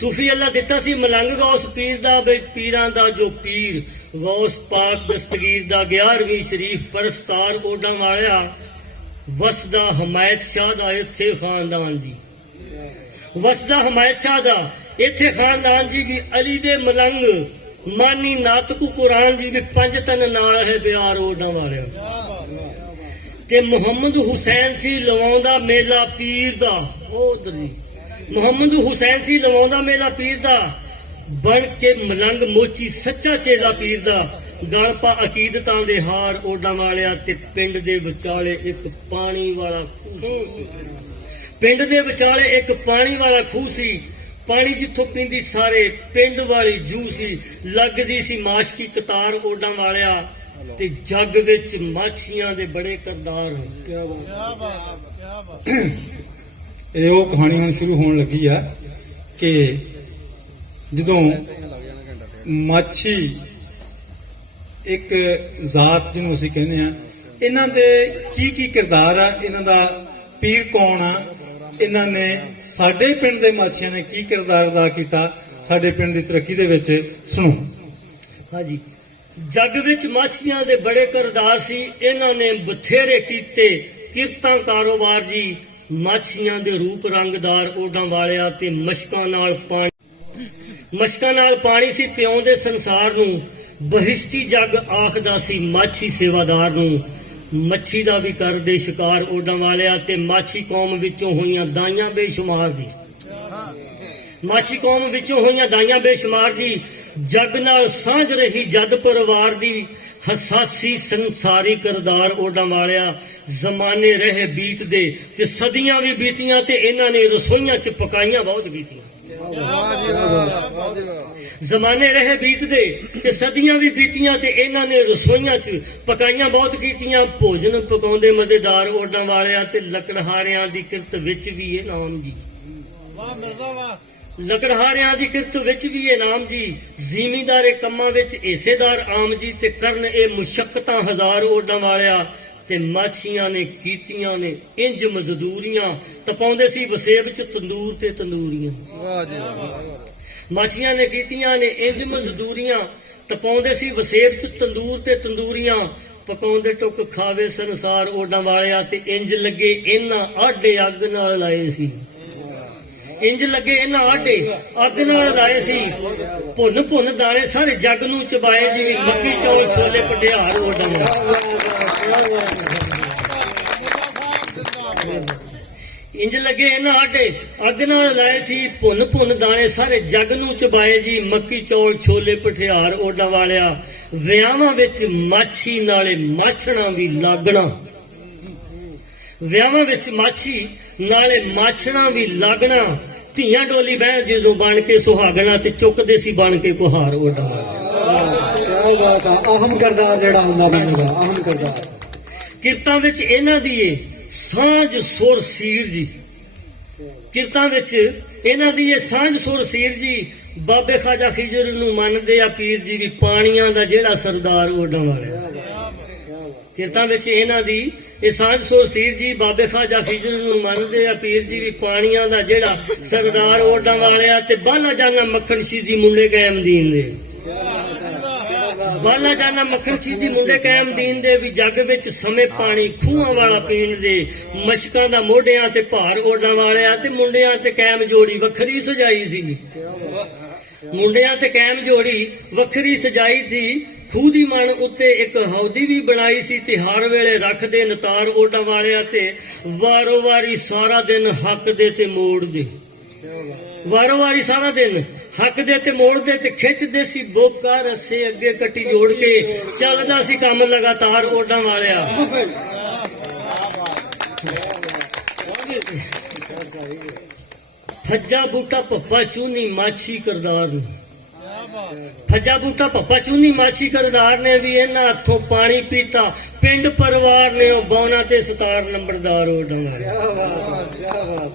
सूफी अल्लाह दिता सी मलंग गौस पीर दा बे पीरां दा जो पीर गौस पाक दस्तगीर दा 11वीं शरीफ परस्तार ओडा वालिया वसदा हमायत शाह दा इत्थे खानदान जी वसदा हमायत शाह दा इत्थे खानदान जी भी अली दे मलंग मानी नातकू कुरान जी भी 5 तन नाल है प्यार ओडा वालिया ते मुहम्मद हुसैन सी लवांदा मेला पीर दा उधर जी मुहम्मद हुसैन सी लवांदा मेला पीर दा बन के मलंग मोची सच्चा चेला पीर दा गल पा अकीदतां दे हार ओडा वालिया ते पिंड दे विचाले एक पानी वाला खूह सी पिंड दे विचाले एक पानी वाला खूह सी पानी जिथों पींदी सारे पिंड वाली जू सी लगदी सी माशकी कतार ओडा वालिया ते जग विच माछियां दे बड़े करदार क्या बात ਇਹ ਉਹ ਕਹਾਣੀ ਹੁਣ ਸ਼ੁਰੂ ਹੋਣ ਲੱਗੀ ਆ ਕਿ ਜਦੋਂ ਮਾਛੀ ਇੱਕ ਜ਼ਾਤ ਜਿਹਨੂੰ ਅਸੀਂ ਕਹਿੰਦੇ ਆ ਇਹਨਾਂ ਦੇ ਕੀ ਕਿਰਦਾਰ ਆ ਇਹਨਾਂ ਦਾ ਪੀਰ ਕੌਣ ਆ ਇਹਨਾਂ ਨੇ ਸਾਡੇ ਪਿੰਡ ਦੇ ਮਾਛੀਆਂ ਨੇ ਕੀ ਕਿਰਦਾਰ ਅਦਾ ਕੀਤਾ ਸਾਡੇ ਪਿੰਡ ਦੀ ਤਰੱਕੀ ਦੇ ਵਿੱਚ ਸੁਣੋ हाँ जी जग विच माछियां दे बड़े करदार सी इन्हां ने बथेरे कीते किरतां कारोबार जी माछियां दे रूप रंगदार ओडां वालिया ते मशकां नाल पानी सी पियाउंदे संसार नूं बहिश्ती जग आखदा सी माछी सेवादार नूं मच्छी दा भी करदे शिकार ओडां वालिया ते माछी कौम विचों होईयां दाइयां बेशुमार दी माछी कौम विचों होईयां दाइयां बेशुमार दी जग नाल सांझ रही जद परिवार दी हसासी संसारी करदार ओडा वालिया जमाने रहे बीत दे ते सदियां भी बीतियां ते इन्हां ने रसोइयां च पकाइयां बहुत कीतियां जमाने रहे बीत दे ते सदियां भी बीतियां ते इन्हां ने रसोइयां च पकाइयां बहुत कीतियां भोजन पकाउंदे मजेदार ओडा वालिया ते लकड़हारियां दी किरत विच भी ए नाम जी वाह मिर्जा वाह लकड़हारियां दी किरत विच भी ए नाम जी ज़मींदारे कम्मां विच हिस्सेदार आम जी ते करन ए मुशक्कतां हजार ओडां वालिया ਤੇ ਮਾਛੀਆਂ ਨੇ ਕੀਤੀਆਂ ਨੇ ਇੰਜ ਮਜ਼ਦੂਰੀਆਂ, ਤਪਾਉਂਦੇ ਸੀ ਵਸੇਬ ਚ ਤੰਦੂਰ ਤੇ ਤੰਦੂਰੀਆਂ। ਵਾਹ ਜੀ ਵਾਹ। ਮਾਛੀਆਂ ਨੇ ਕੀਤੀਆਂ ਨੇ ਇੰਜ ਮਜ਼ਦੂਰੀਆਂ, ਤਪਾਉਂਦੇ ਸੀ ਵਸੇਬ ਚ ਤੰਦੂਰ ਤੇ ਤੰਦੂਰੀਆਂ। ਪਕਾਉਂਦੇ ਟੁੱਕ ਖਾਵੇ ਸੰਸਾਰ ਓਡਾਂ ਵਾਲਿਆ, ਤੇ ਇੰਜ ਲੱਗੇ ਇਹਨਾਂ ਆਡੇ ਅੱਗ ਨਾਲ ਲਾਏ ਸੀ। ਇੰਜ ਲੱਗੇ ਇਹਨਾਂ ਆਡੇ ਅੱਗ ਨਾਲ ਲਾਏ ਸੀ। ਭੁੰਨ ਭੁੰਨ ਦਾਣੇ ਸਾਰੇ ਜੱਗ ਨੂੰ ਚਬਾਏ, ਜਿਵੇਂ ਮੱਕੀ ਚੌਲ ਛੋਲੇ ਪਟਿਆਰ ਓਡਾਂ ਨਾਲ। ਇੰਜ ਲੱਗੇ ਇਹਨਾਂ ਆਡੇ ਅੱਗ ਨਾਲ ਲਾਏ ਸੀ। ਭੁੰਨ ਭੁੰਨ ਦਾਣੇ ਸਾਰੇ ਜੱਗ ਨੂੰ ਚਬਾਏ ਜੀ, ਮੱਕੀ ਚੌਲ ਛੋਲੇ ਪਠਿਆਰ ਓਡਾਂ ਵਾਲਿਆ। ਵਿਆਹਾਂ ਵਿੱਚ ਮਾਛੀ ਨਾਲੇ ਮਾਛਣਾ ਵੀ ਲਾਗਣਾ, ਵਿਆਹਾਂ ਵਿੱਚ ਮਾਛੀ ਨਾਲੇ ਮਾਛਣਾ ਵੀ ਲਾਗਣਾ। ਧੀਆਂ ਡੋਲੀ ਬਹਿਣ ਜਦੋਂ ਬਣ ਕੇ ਸੁਹਾਗਣਾ, ਤੇ ਚੁੱਕਦੇ ਸੀ ਬਣ ਕੇ ਕੁਹਾਰ ਓਡਾਂ ਵਾਲਿਆ। ਕੀ ਬਾਤ ਆ, ਅਹਮ ਕਰਦਾਰ ਜਿਹੜਾ ਹੁੰਦਾ ਬੰਦੇ ਦਾ, ਅਹਮ ਕਰਦਾਰ। ਕਿਰਤਾਂ ਵਿੱਚ ਇਹਨਾਂ ਦੀ ਏ ਸਾਂਝ ਸੁਰ ਸੀਰ ਜੀ, ਕਿਰਤਾਂ ਵਿੱਚ ਇਹਨਾਂ ਦੀ ਇਹ ਸਾਂਝ ਸੁਰ ਸੀਰ ਜੀ। ਬਾਬੇ ਖਾਜਾ ਖਿਜਰ ਨੂੰ ਮੰਨਦੇ ਆ ਪੀਰ ਜੀ, ਵੀ ਪਾਣੀਆਂ ਦਾ ਜਿਹੜਾ ਸਰਦਾਰ ਓਡਾਂ ਵਾਲਿਆ। ਕਿਰਤਾਂ ਵਿੱਚ ਇਹਨਾਂ ਦੀ ਇਹ ਸਾਂਝ ਸੁਰ ਸੀਰ ਜੀ। ਬਾਬੇ ਖਾਜਾ ਖਿਜਰ ਨੂੰ ਮੰਨਦੇ ਆ ਪੀਰ ਜੀ, ਵੀ ਪਾਣੀਆਂ ਦਾ ਜਿਹੜਾ ਸਰਦਾਰ ਓਡਾਂ ਵਾਲਿਆ। ਤੇ ਬਾਲਾ ਜਾਨਾ ਮੱਖਣ ਸ਼ੀਦੀ ਮੁੰਡੇ ਕਾਇਮਦੀਨ ਦੇ, ਬਾਲਾ ਜਾਨਾ ਮੱਖਣ ਸ਼ੀਦੀ ਮੁੰਡੇ ਕਾਇਮਦੀਨ ਦੇ, ਵੀ ਜੱਗ ਵਿੱਚ ਸਮੇਂ ਪਾਣੀ ਖੂਹਾਂ ਵਾਲਾ ਪੀਣ ਦੇ। ਮਸ਼ਕਾਂ ਦਾ ਮੋਢਿਆਂ ਤੇ ਭਾਰ ਓਡਾਂ ਵਾਲਿਆ, ਤੇ ਮੁੰਡਿਆਂ ਤੇ ਕਾਇਮ ਜੋੜੀ ਵੱਖਰੀ ਸਜਾਈ ਸੀ। ਮੁੰਡਿਆਂ ਤੇ ਕਾਇਮ ਜੋੜੀ ਵੱਖਰੀ ਸਜਾਈ ਸੀ। ਖੂਹ ਦੀ ਮਣ ਉੱਤੇ ਇੱਕ ਹੌਦੀ ਵੀ ਬਣਾਈ ਸੀ, ਤੇ ਹਰ ਵੇਲੇ ਰੱਖਦੇ ਨਤਾਰ ਓਡਾਂ ਵਾਲਿਆ। ਤੇ ਵਾਰੋ ਵਾਰੀ ਸਾਰਾ ਦਿਨ ਹੱਕ ਦੇ ਤੇ ਮੋੜ ਦੇ, ਵਾਰੋ ਵਾਰੀ ਸਾਰਾ ਦਿਨ ਹੱਕ ਦੇ ਤੇ ਮੋੜਦੇ, ਤੇ ਖਿੱਚਦੇ ਸੀ ਬੋਕਾ ਰੱਸੇ ਅੱਗੇ ਕੱਟੀ ਜੋੜ ਕੇ। ਚੱਲਦਾ ਸੀ ਕੰਮ ਲਗਾਤਾਰ ਓਡਾਂ ਵਾਲਿਆ। ਫੱਜਾ ਬੂਟਾ ਪੱਪਾ ਚੂਨੀ ਮਾਛੀ ਕਰਦਾਰ ਨੇ, ਫੱਜਾ ਬੂਟਾ ਪੱਪਾ ਚੂਨੀ ਮਾਛੀ ਕਰਦਾਰ ਨੇ ਵੀ ਇਹਨਾਂ ਹੱਥੋਂ ਪਾਣੀ ਪੀਤਾ। ਪਿੰਡ ਪਰਿਵਾਰ ਨੇ ਉਹ ਬੌਨਾ ਤੇ 17 ਨੰਬਰਦਾਰ ਓਡਾਂ ਵਾਲਿਆ।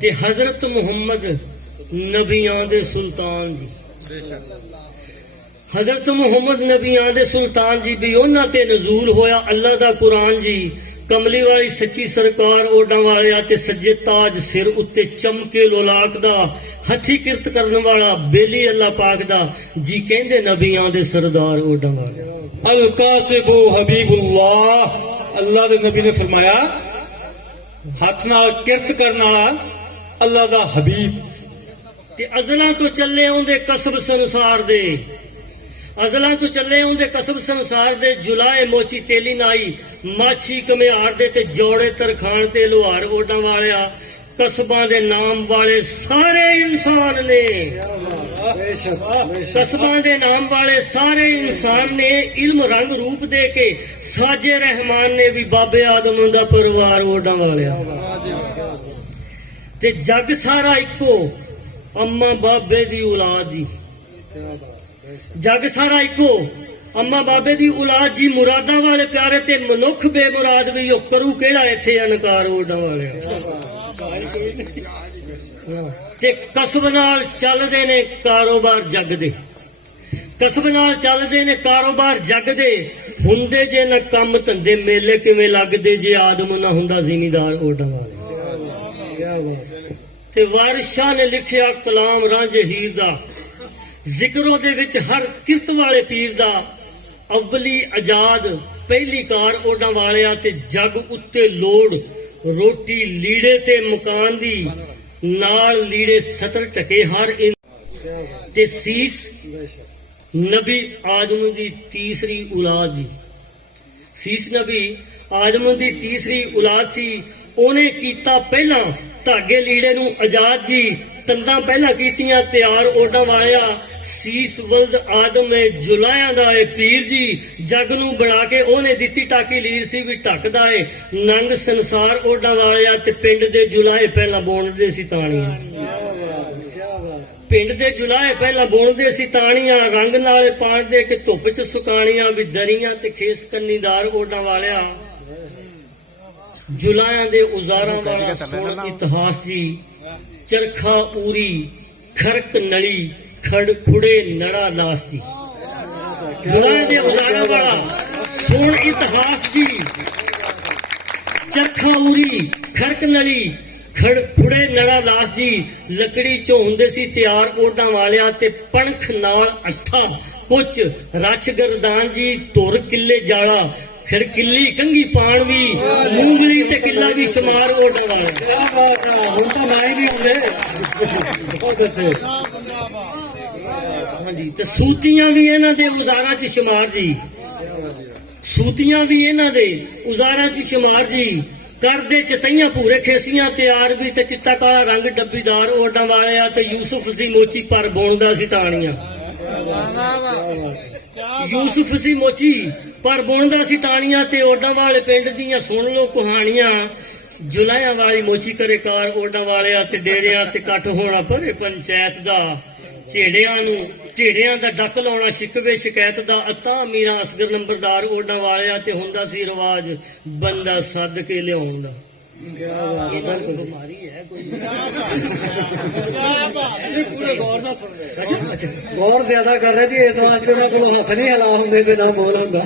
ਤੇ ਹਜ਼ਰਤ ਮੁਹੰਮਦ ਨਬੀਆਂ ਦੇ ਸੁਲਤਾਨ ਜੀ, ਹਜ਼ਰਤ ਮੁਹੰਮਦ ਨਬੀਆਂ ਦੇ ਸੁਲਤਾਨ ਜੀ, ਵੀ ਉਹਨਾਂ ਤੇ ਨਜ਼ੂਲ ਹੋਇਆ ਅੱਲਾ ਦਾ ਕੁਰਾਨ ਜੀ। ਕਮਲੀ ਵਾਲੀ ਸੱਚੀ ਸਰਕਾਰ ਓਡਾਂ ਵਾਲਿਆ, ਤੇ ਸੱਜੇ ਤਾਜ ਸਿਰ ਉੱਤੇ ਚਮਕੇ ਲੋਲਾਕ ਦਾ। ਹੱਥੀ ਕਿਰਤ ਕਰਨ ਵਾਲਾ ਬੇਲੀ ਅੱਲਾ ਪਾਕ ਦਾ ਜੀ, ਕਹਿੰਦੇ ਨਬੀਆਂ ਦੇ ਸਰਦਾਰ ਓਡਾਂ ਵਾਲਿਆ। ਅਲ ਕਾਸਿਬੂ ਹਬੀਬੁल्लाह, ਅੱਲਾ ਦੇ ਨਬੀ ਨੇ ਫਰਮਾਇਆ ਹੱਥ ਨਾਲ ਕਿਰਤ ਕਰਨ ਵਾਲਾ ਅੱਲਾ ਦਾ ਹਬੀਬ। ਤੇ ਅਜ਼ਲਾਂ ਤੋਂ ਚੱਲੇ ਆਉਂਦੇ ਕਸਬ ਸੰਸਾਰ ਦੇ, ਅਜ਼ਲਾਂ ਤੋਂ ਚੱਲੇ ਆਉਂਦੇ ਕਸਬ ਸੰਸਾਰ ਦੇ। ਜੁਲਾਏ ਮੋਚੀ ਤੇਲੀ ਨਾਈ ਮਾਛੀ ਕਮਿਆਰ ਦੇ, ਤੇ ਜੋੜੇ ਤਰਖਾਨ ਤੇ ਲੋਹਾਰ ਓਡਾਂ ਵਾਲਿਆ। ਕਸਬਾਂ ਦੇ ਨਾਮ ਵਾਲੇ ਸਾਰੇ ਇਨਸਾਨ ਨੇ, ਕਸਬਾਂ ਦੇ ਨਾਮ ਵਾਲੇ ਸਾਰੇ ਇਨਸਾਨ ਨੇ। ਇਲਮ ਰੰਗ ਰੂਪ ਦੇ ਕੇ ਸਾਜੇ ਰਹਿਮਾਨ ਨੇ, ਵੀ ਬਾਬੇ ਆਦਮ ਦਾ ਪਰਿਵਾਰ ਓਡਾਂ ਵਾਲਿਆ। ਤੇ ਜੱਗ ਸਾਰਾ ਇੱਕੋ ਅੰਮਾ ਬਾਬੇ ਦੀ ਔਲਾਦ ਜੀ, ਜੱਗ ਸਾਰਾ ਇੱਕੋ ਅੰਮਾ ਬਾਬੇ ਦੀ ਔਲਾਦ ਜੀ। ਮੁਰਾਦਾਂ ਵਾਲੇ ਪਿਆਰੇ ਤੇ ਮਨੁੱਖ ਬੇਮੁਰਾਦ ਵੀ, ਉਹ ਕਰੂ ਕਿਹੜਾ ਇੱਥੇ ਅਨਕਾਰ ਓਡਾਂ ਵਾਲਿਆ। ਤੇ ਕਸਬ ਨਾਲ ਚੱਲਦੇ ਨੇ ਕਾਰੋਬਾਰ ਜੱਗ ਦੇ, ਕਸਬ ਨਾਲ ਚੱਲਦੇ ਨੇ ਕਾਰੋਬਾਰ ਜੱਗ ਦੇ। ਹੁੰਦੇ ਜੇ ਨਾ ਕੰਮ ਧੰਦੇ ਮੇਲੇ ਕਿਵੇਂ ਲੱਗਦੇ, ਜੇ ਆਦਮ ਨਾ ਹੁੰਦਾ ਜ਼ਿਮੀਦਾਰ ਓਡਾਂ ਵਾਲਿਆ। ਤੇ ਵਾਰਿਸ਼ਾਂ ਨੇ ਲਿਖਿਆ ਕਲਾਮ ਰਾਂਝੇ ਹੀਰ ਦਾ, ਜ਼ਿਕਰ ਉਹਦੇ ਵਿੱਚ ਹਰ ਕਿਰਤ ਵਾਲੇ ਪੀਰ ਦਾ। ਅਵਲੀ ਆਜ਼ਾਦ ਪਹਿਲੀ ਕਾਰ ਓਡਾਂ ਵਾਲਿਆ, ਤੇ ਜੱਗ ਉੱਤੇ ਲੋੜ ਰੋਟੀ ਲੀੜੇ ਤੇ ਮਕਾਨ ਦੀ, ਨਾਲ ਲੀੜੇ ਸਤਰ ਟਕੇ ਹਰ। ਤੇ ਸੀਸ ਨਬੀ ਆਦਮ ਦੀ ਤੀਸਰੀ ਔਲਾਦ ਜੀ, ਸੀਸ ਨਬੀ ਆਦਮ ਦੀ ਤੀਸਰੀ ਔਲਾਦ ਸੀ। ਉਹਨੇ ਕੀਤਾ ਪਹਿਲਾਂ ਧਾਗੇ ਲੀੜੇ ਨੂੰ ਆਜ਼ਾਦ ਜੀ, ਤੰਦਾਂ ਪਹਿਲਾਂ ਕੀਤੀਆਂ ਤਿਆਰ ਓਡਾਂ ਵਾਲਿਆ। ਸੀਸ ਵਲਦ ਆਦਮ ਏ ਜੁਲਾਇਆਂ ਦਾ ਏ ਪੀਰ ਜੀ, ਜੱਗ ਨੂੰ ਬਣਾ ਕੇ ਉਹਨੇ ਦਿੱਤੀ ਟਾਕੀ ਲੀਰ ਸੀ, ਵੀ ਢੱਕਦਾ ਏ ਨੰਗ ਸੰਸਾਰ ਓਡਾਂ ਵਾਲਿਆ। ਤੇ ਪਿੰਡ ਦੇ ਜੁਲਾਏ ਪਹਿਲਾਂ ਬੁਣਦੇ ਸੀ ਤਾਣੀਆਂ, ਪਿੰਡ ਦੇ ਜੁਲਾਏ ਪਹਿਲਾਂ ਬੁਣਦੇ ਸੀ ਤਾਣੀਆਂ। ਰੰਗ ਨਾਲੇ ਪਾਣਦੇ ਕਿ ਧੁੱਪ ਚ ਸੁਕਾਣੀਆਂ, ਵੀ ਦਰੀਆਂ ਤੇ ਖੇਸ ਕੰਨੀਦਾਰ ਓਡਾਂ ਵਾਲਿਆ। ਜੁਲਾਇਆਂ ਦੇ ਉਜ਼ਾਰਾਂ ਵਾਲਾ ਸੁਣ ਇਤਿਹਾਸ ਜੀ। ਚਰਖਾ ਊਰੀ ਖਰਕ ਨਲੀ ਖੜ ਖੁੜੇ ਨੜਾ ਲਾਸ ਜੀ। ਜੁਲਾਇਆਂ ਦੇ ਉਜ਼ਾਰਾਂ ਵਾਲਾ ਸੁਣ ਇਤਿਹਾਸ ਦੀ ਚਰਖਾ ਉਰੀ ਖੜਕ ਨਲੀ ਖੁੜੇ ਨੜਾ ਲਾਸ ਜੀ ਲੱਕੜੀ ਚੋਂ ਹੁੰਦੇ ਸੀ ਤਿਆਰ ਓਡਾਂ ਵਾਲਿਆ ਤੇ ਪਣਖ ਨਾਲ ਅੱਖਾਂ ਕੁਝ ਰਚ ਗਰਦਾਨ ਜੀ ਧੁਰ ਕਿੱਲੇ ਜਾਲਾ ਖੜਕਿੱਲੀ ਕੰਗੀ ਪਾਣ ਵੀ ਮੂੰਗਲੀ ਤੇ ਕਿੱਲਾ ਵੀ ਸ਼ਮਾਰ ਓਡਾਂ ਵਾਲਾ। ਕਿਆ ਬਾਤ ਹੈ, ਹੁਣ ਤਾਂ ਨਾ ਹੀ ਨਹੀਂ ਆਉਂਦੇ। ਬਹੁਤ ਅੱਛੇ। ਹਾਂਜੀ ਤੇ ਸੂਤੀਆਂ ਵੀ ਇਹਨਾਂ ਦੇ ਉਜ਼ਾਰਾਂ 'ਚ ਸ਼ਮਾਰ ਜੀ, ਸੂਤੀਆਂ ਵੀ ਇਹਨਾਂ ਦੇ ਉਜ਼ਾਰਾਂ 'ਚ ਸ਼ਮਾਰ ਜੀ ਕਰਦੇ ਚਤਈਆਂ ਭੂਰੇ ਖੇਸੀਆਂ ਤਿਆਰ ਵੀ ਤੇ ਚਿੱਟਾ ਕਾਲਾ ਰੰਗ ਡੱਬੀਦਾਰ ਓਡਾਂ ਵਾਲਿਆ ਤੇ ਯੂਸੁਫ ਸੀ ਮੋਚੀ ਪਰ ਬੁਣਦਾ ਸੀ ਤਾਣੀਆਂ। ਯੂਸੁਫ ਸੀ ਮੋਚੀ ਪਰ ਬੁਣਦਾ ਸੀ ਤਾਣੀਆਂ ਤੇ ਓਡਾਂ ਵਾਲੇ ਪਿੰਡ ਦੀਆਂ ਸੁਣ ਲੋ ਕਹਾਣੀਆਂ। ਜੁਲਾਇਆ ਵਾਲੀ ਮੋਚੀ ਕਰੇ ਕਾਰ ਓਡਾਂ ਵਾਲਿਆ ਤੇ ਡੇਰਿਆਂ ਤੇ ਇਕੱਠ ਹੋਣਾ ਭਰੇ ਪੰਚਾਇਤ ਦਾ ਝੇੜਿਆਂ ਦਾ ਡੱਕ ਲਾਉਣਾ ਸ਼ਿਕਵੇ ਸ਼ਿਕਾਇਤ ਦਾ ਅਤਾ ਮੀਰਾ ਅਸਗਰ ਨੰਬਰਦਾਰ ਓਡਾਂ ਵਾਲਿਆ ਤੇ ਹੁੰਦਾ ਸੀ ਰਿਵਾਜ ਬੰਦਾ ਸੱਦ ਕੇ ਲਿਆਉਣ ਦਾ। ਇਹਦਾ ਕੋਈ ਬਿਮਾਰੀ ਹੈ ਕੋਈ ਪੂਰੇ ਗੌਰ ਨਾਲ ਸੁਣ ਰਹੇ। ਅੱਛਾ ਗੌਰ ਜ਼ਿਆਦਾ ਕਰ ਰਿਹਾ ਜੀ, ਇਸ ਵਾਸਤੇ ਮੈਂ ਕੋਲ ਹੱਥ ਨਹੀਂ ਹਿਲਾ ਹੁੰਦੇ ਤੇ ਨਾ ਬੋਲ ਹੁੰਦਾ।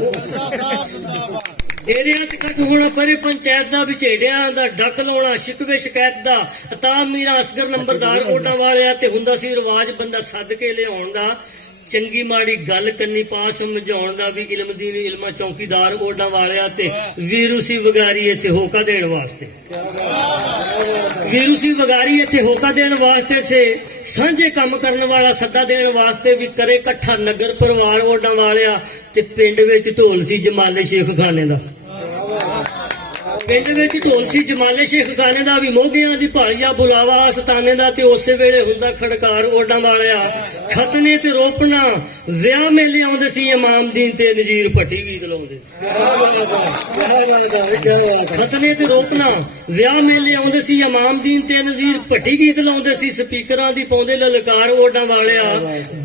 ਡੇਰਿਆਂ ਤੇ ਇਕੱਠ ਹੋਣਾ ਪਰੇ ਪੰਚਾਇਤ ਦਾ ਵਿਛੇੜਿਆਂ ਦਾ ਡੱਕ ਲਾਉਣਾ ਸ਼ਿਕਵੇ ਸ਼ਿਕਾਇਤ ਦਾ ਅਤਾ ਮੀਰਾ ਅਸਗਰ ਨੰਬਰਦਾਰ ਓਡਾਂ ਵਾਲਿਆ ਤੇ ਹੁੰਦਾ ਸੀ ਰਿਵਾਜ ਬੰਦਾ ਸੱਦ ਕੇ ਲਿਆਉਣ ਦਾ। ਚੰਗੀ ਮਾੜੀ ਗੱਲ ਕਰਨੀ ਪਾ ਸਮਝਾਉਣ ਦਾ ਵੀ ਇਲਮ ਦੀ ਨੂੰ ਇਲਮਾ ਚੌਕੀਦਾਰ ਓਡਾਂ ਵਾਲਿਆ ਤੇ ਵੀਰੂ ਸੀ ਵਗਾਰੀ ਇੱਥੇ ਹੋਕਾ ਦੇਣ ਵਾਸਤੇ। ਵੀਰੂ ਸੀ ਵਗਾਰੀ ਇੱਥੇ ਹੋਕਾ ਦੇਣ ਵਾਸਤੇ ਸੇ ਸਾਂਝੇ ਕੰਮ ਕਰਨ ਵਾਲਾ ਸੱਦਾ ਦੇਣ ਵਾਸਤੇ ਵੀ ਕਰੇ ਇਕੱਠਾ ਨਗਰ ਪਰਿਵਾਰ ਓਡਾਂ ਵਾਲਿਆ ਤੇ ਪਿੰਡ ਵਿੱਚ ਢੋਲ ਸੀ ਜਮਾਲੇ ਸ਼ੇਖ ਖਾਨੇ ਦਾ। ਪਿੰਡ ਵਿੱਚ ਢੋਲ ਸੀ ਜਮਾਲੇ ਸ਼ੇਖ ਖਾਨੇ ਦਾ ਵੀ ਮੋਗਿਆਂ ਦੀ ਭਾਲੀਆ ਬੁਲਾਵਾ ਸਤਾਨੇ ਦਾ ਤੇ ਉਸੇ ਵੇਲੇ ਹੁੰਦਾ ਖੜਕਾਰ ਓਡਾਂ ਵਾਲਿਆ। ਖਤਨੇ ਤੇ ਰੋਪਣਾ ਵਿਆਹ ਮੇਲੇ ਆਉਂਦੇ ਸੀ ਇਮਾਮਦੀਨ ਤੇ ਨਜ਼ੀਰ ਭੱਟੀ ਗੀਤ ਲਾਉਂਦੇ ਸੀ। ਖਤਨੇ ਤੇ ਰੋਪਣਾ ਵਿਆਹ ਮੇਲੇ ਆਉਂਦੇ ਸੀ ਇਮਾਮਦੀਨ ਤੇ ਨਜ਼ੀਰ ਭੱਟੀ ਗੀਤ ਲਾਉਂਦੇ ਸੀ। ਸਪੀਕਰਾਂ ਦੀ ਪਾਉਂਦੇ ਲਲਕਾਰ ਓਡਾਂ ਵਾਲਿਆ।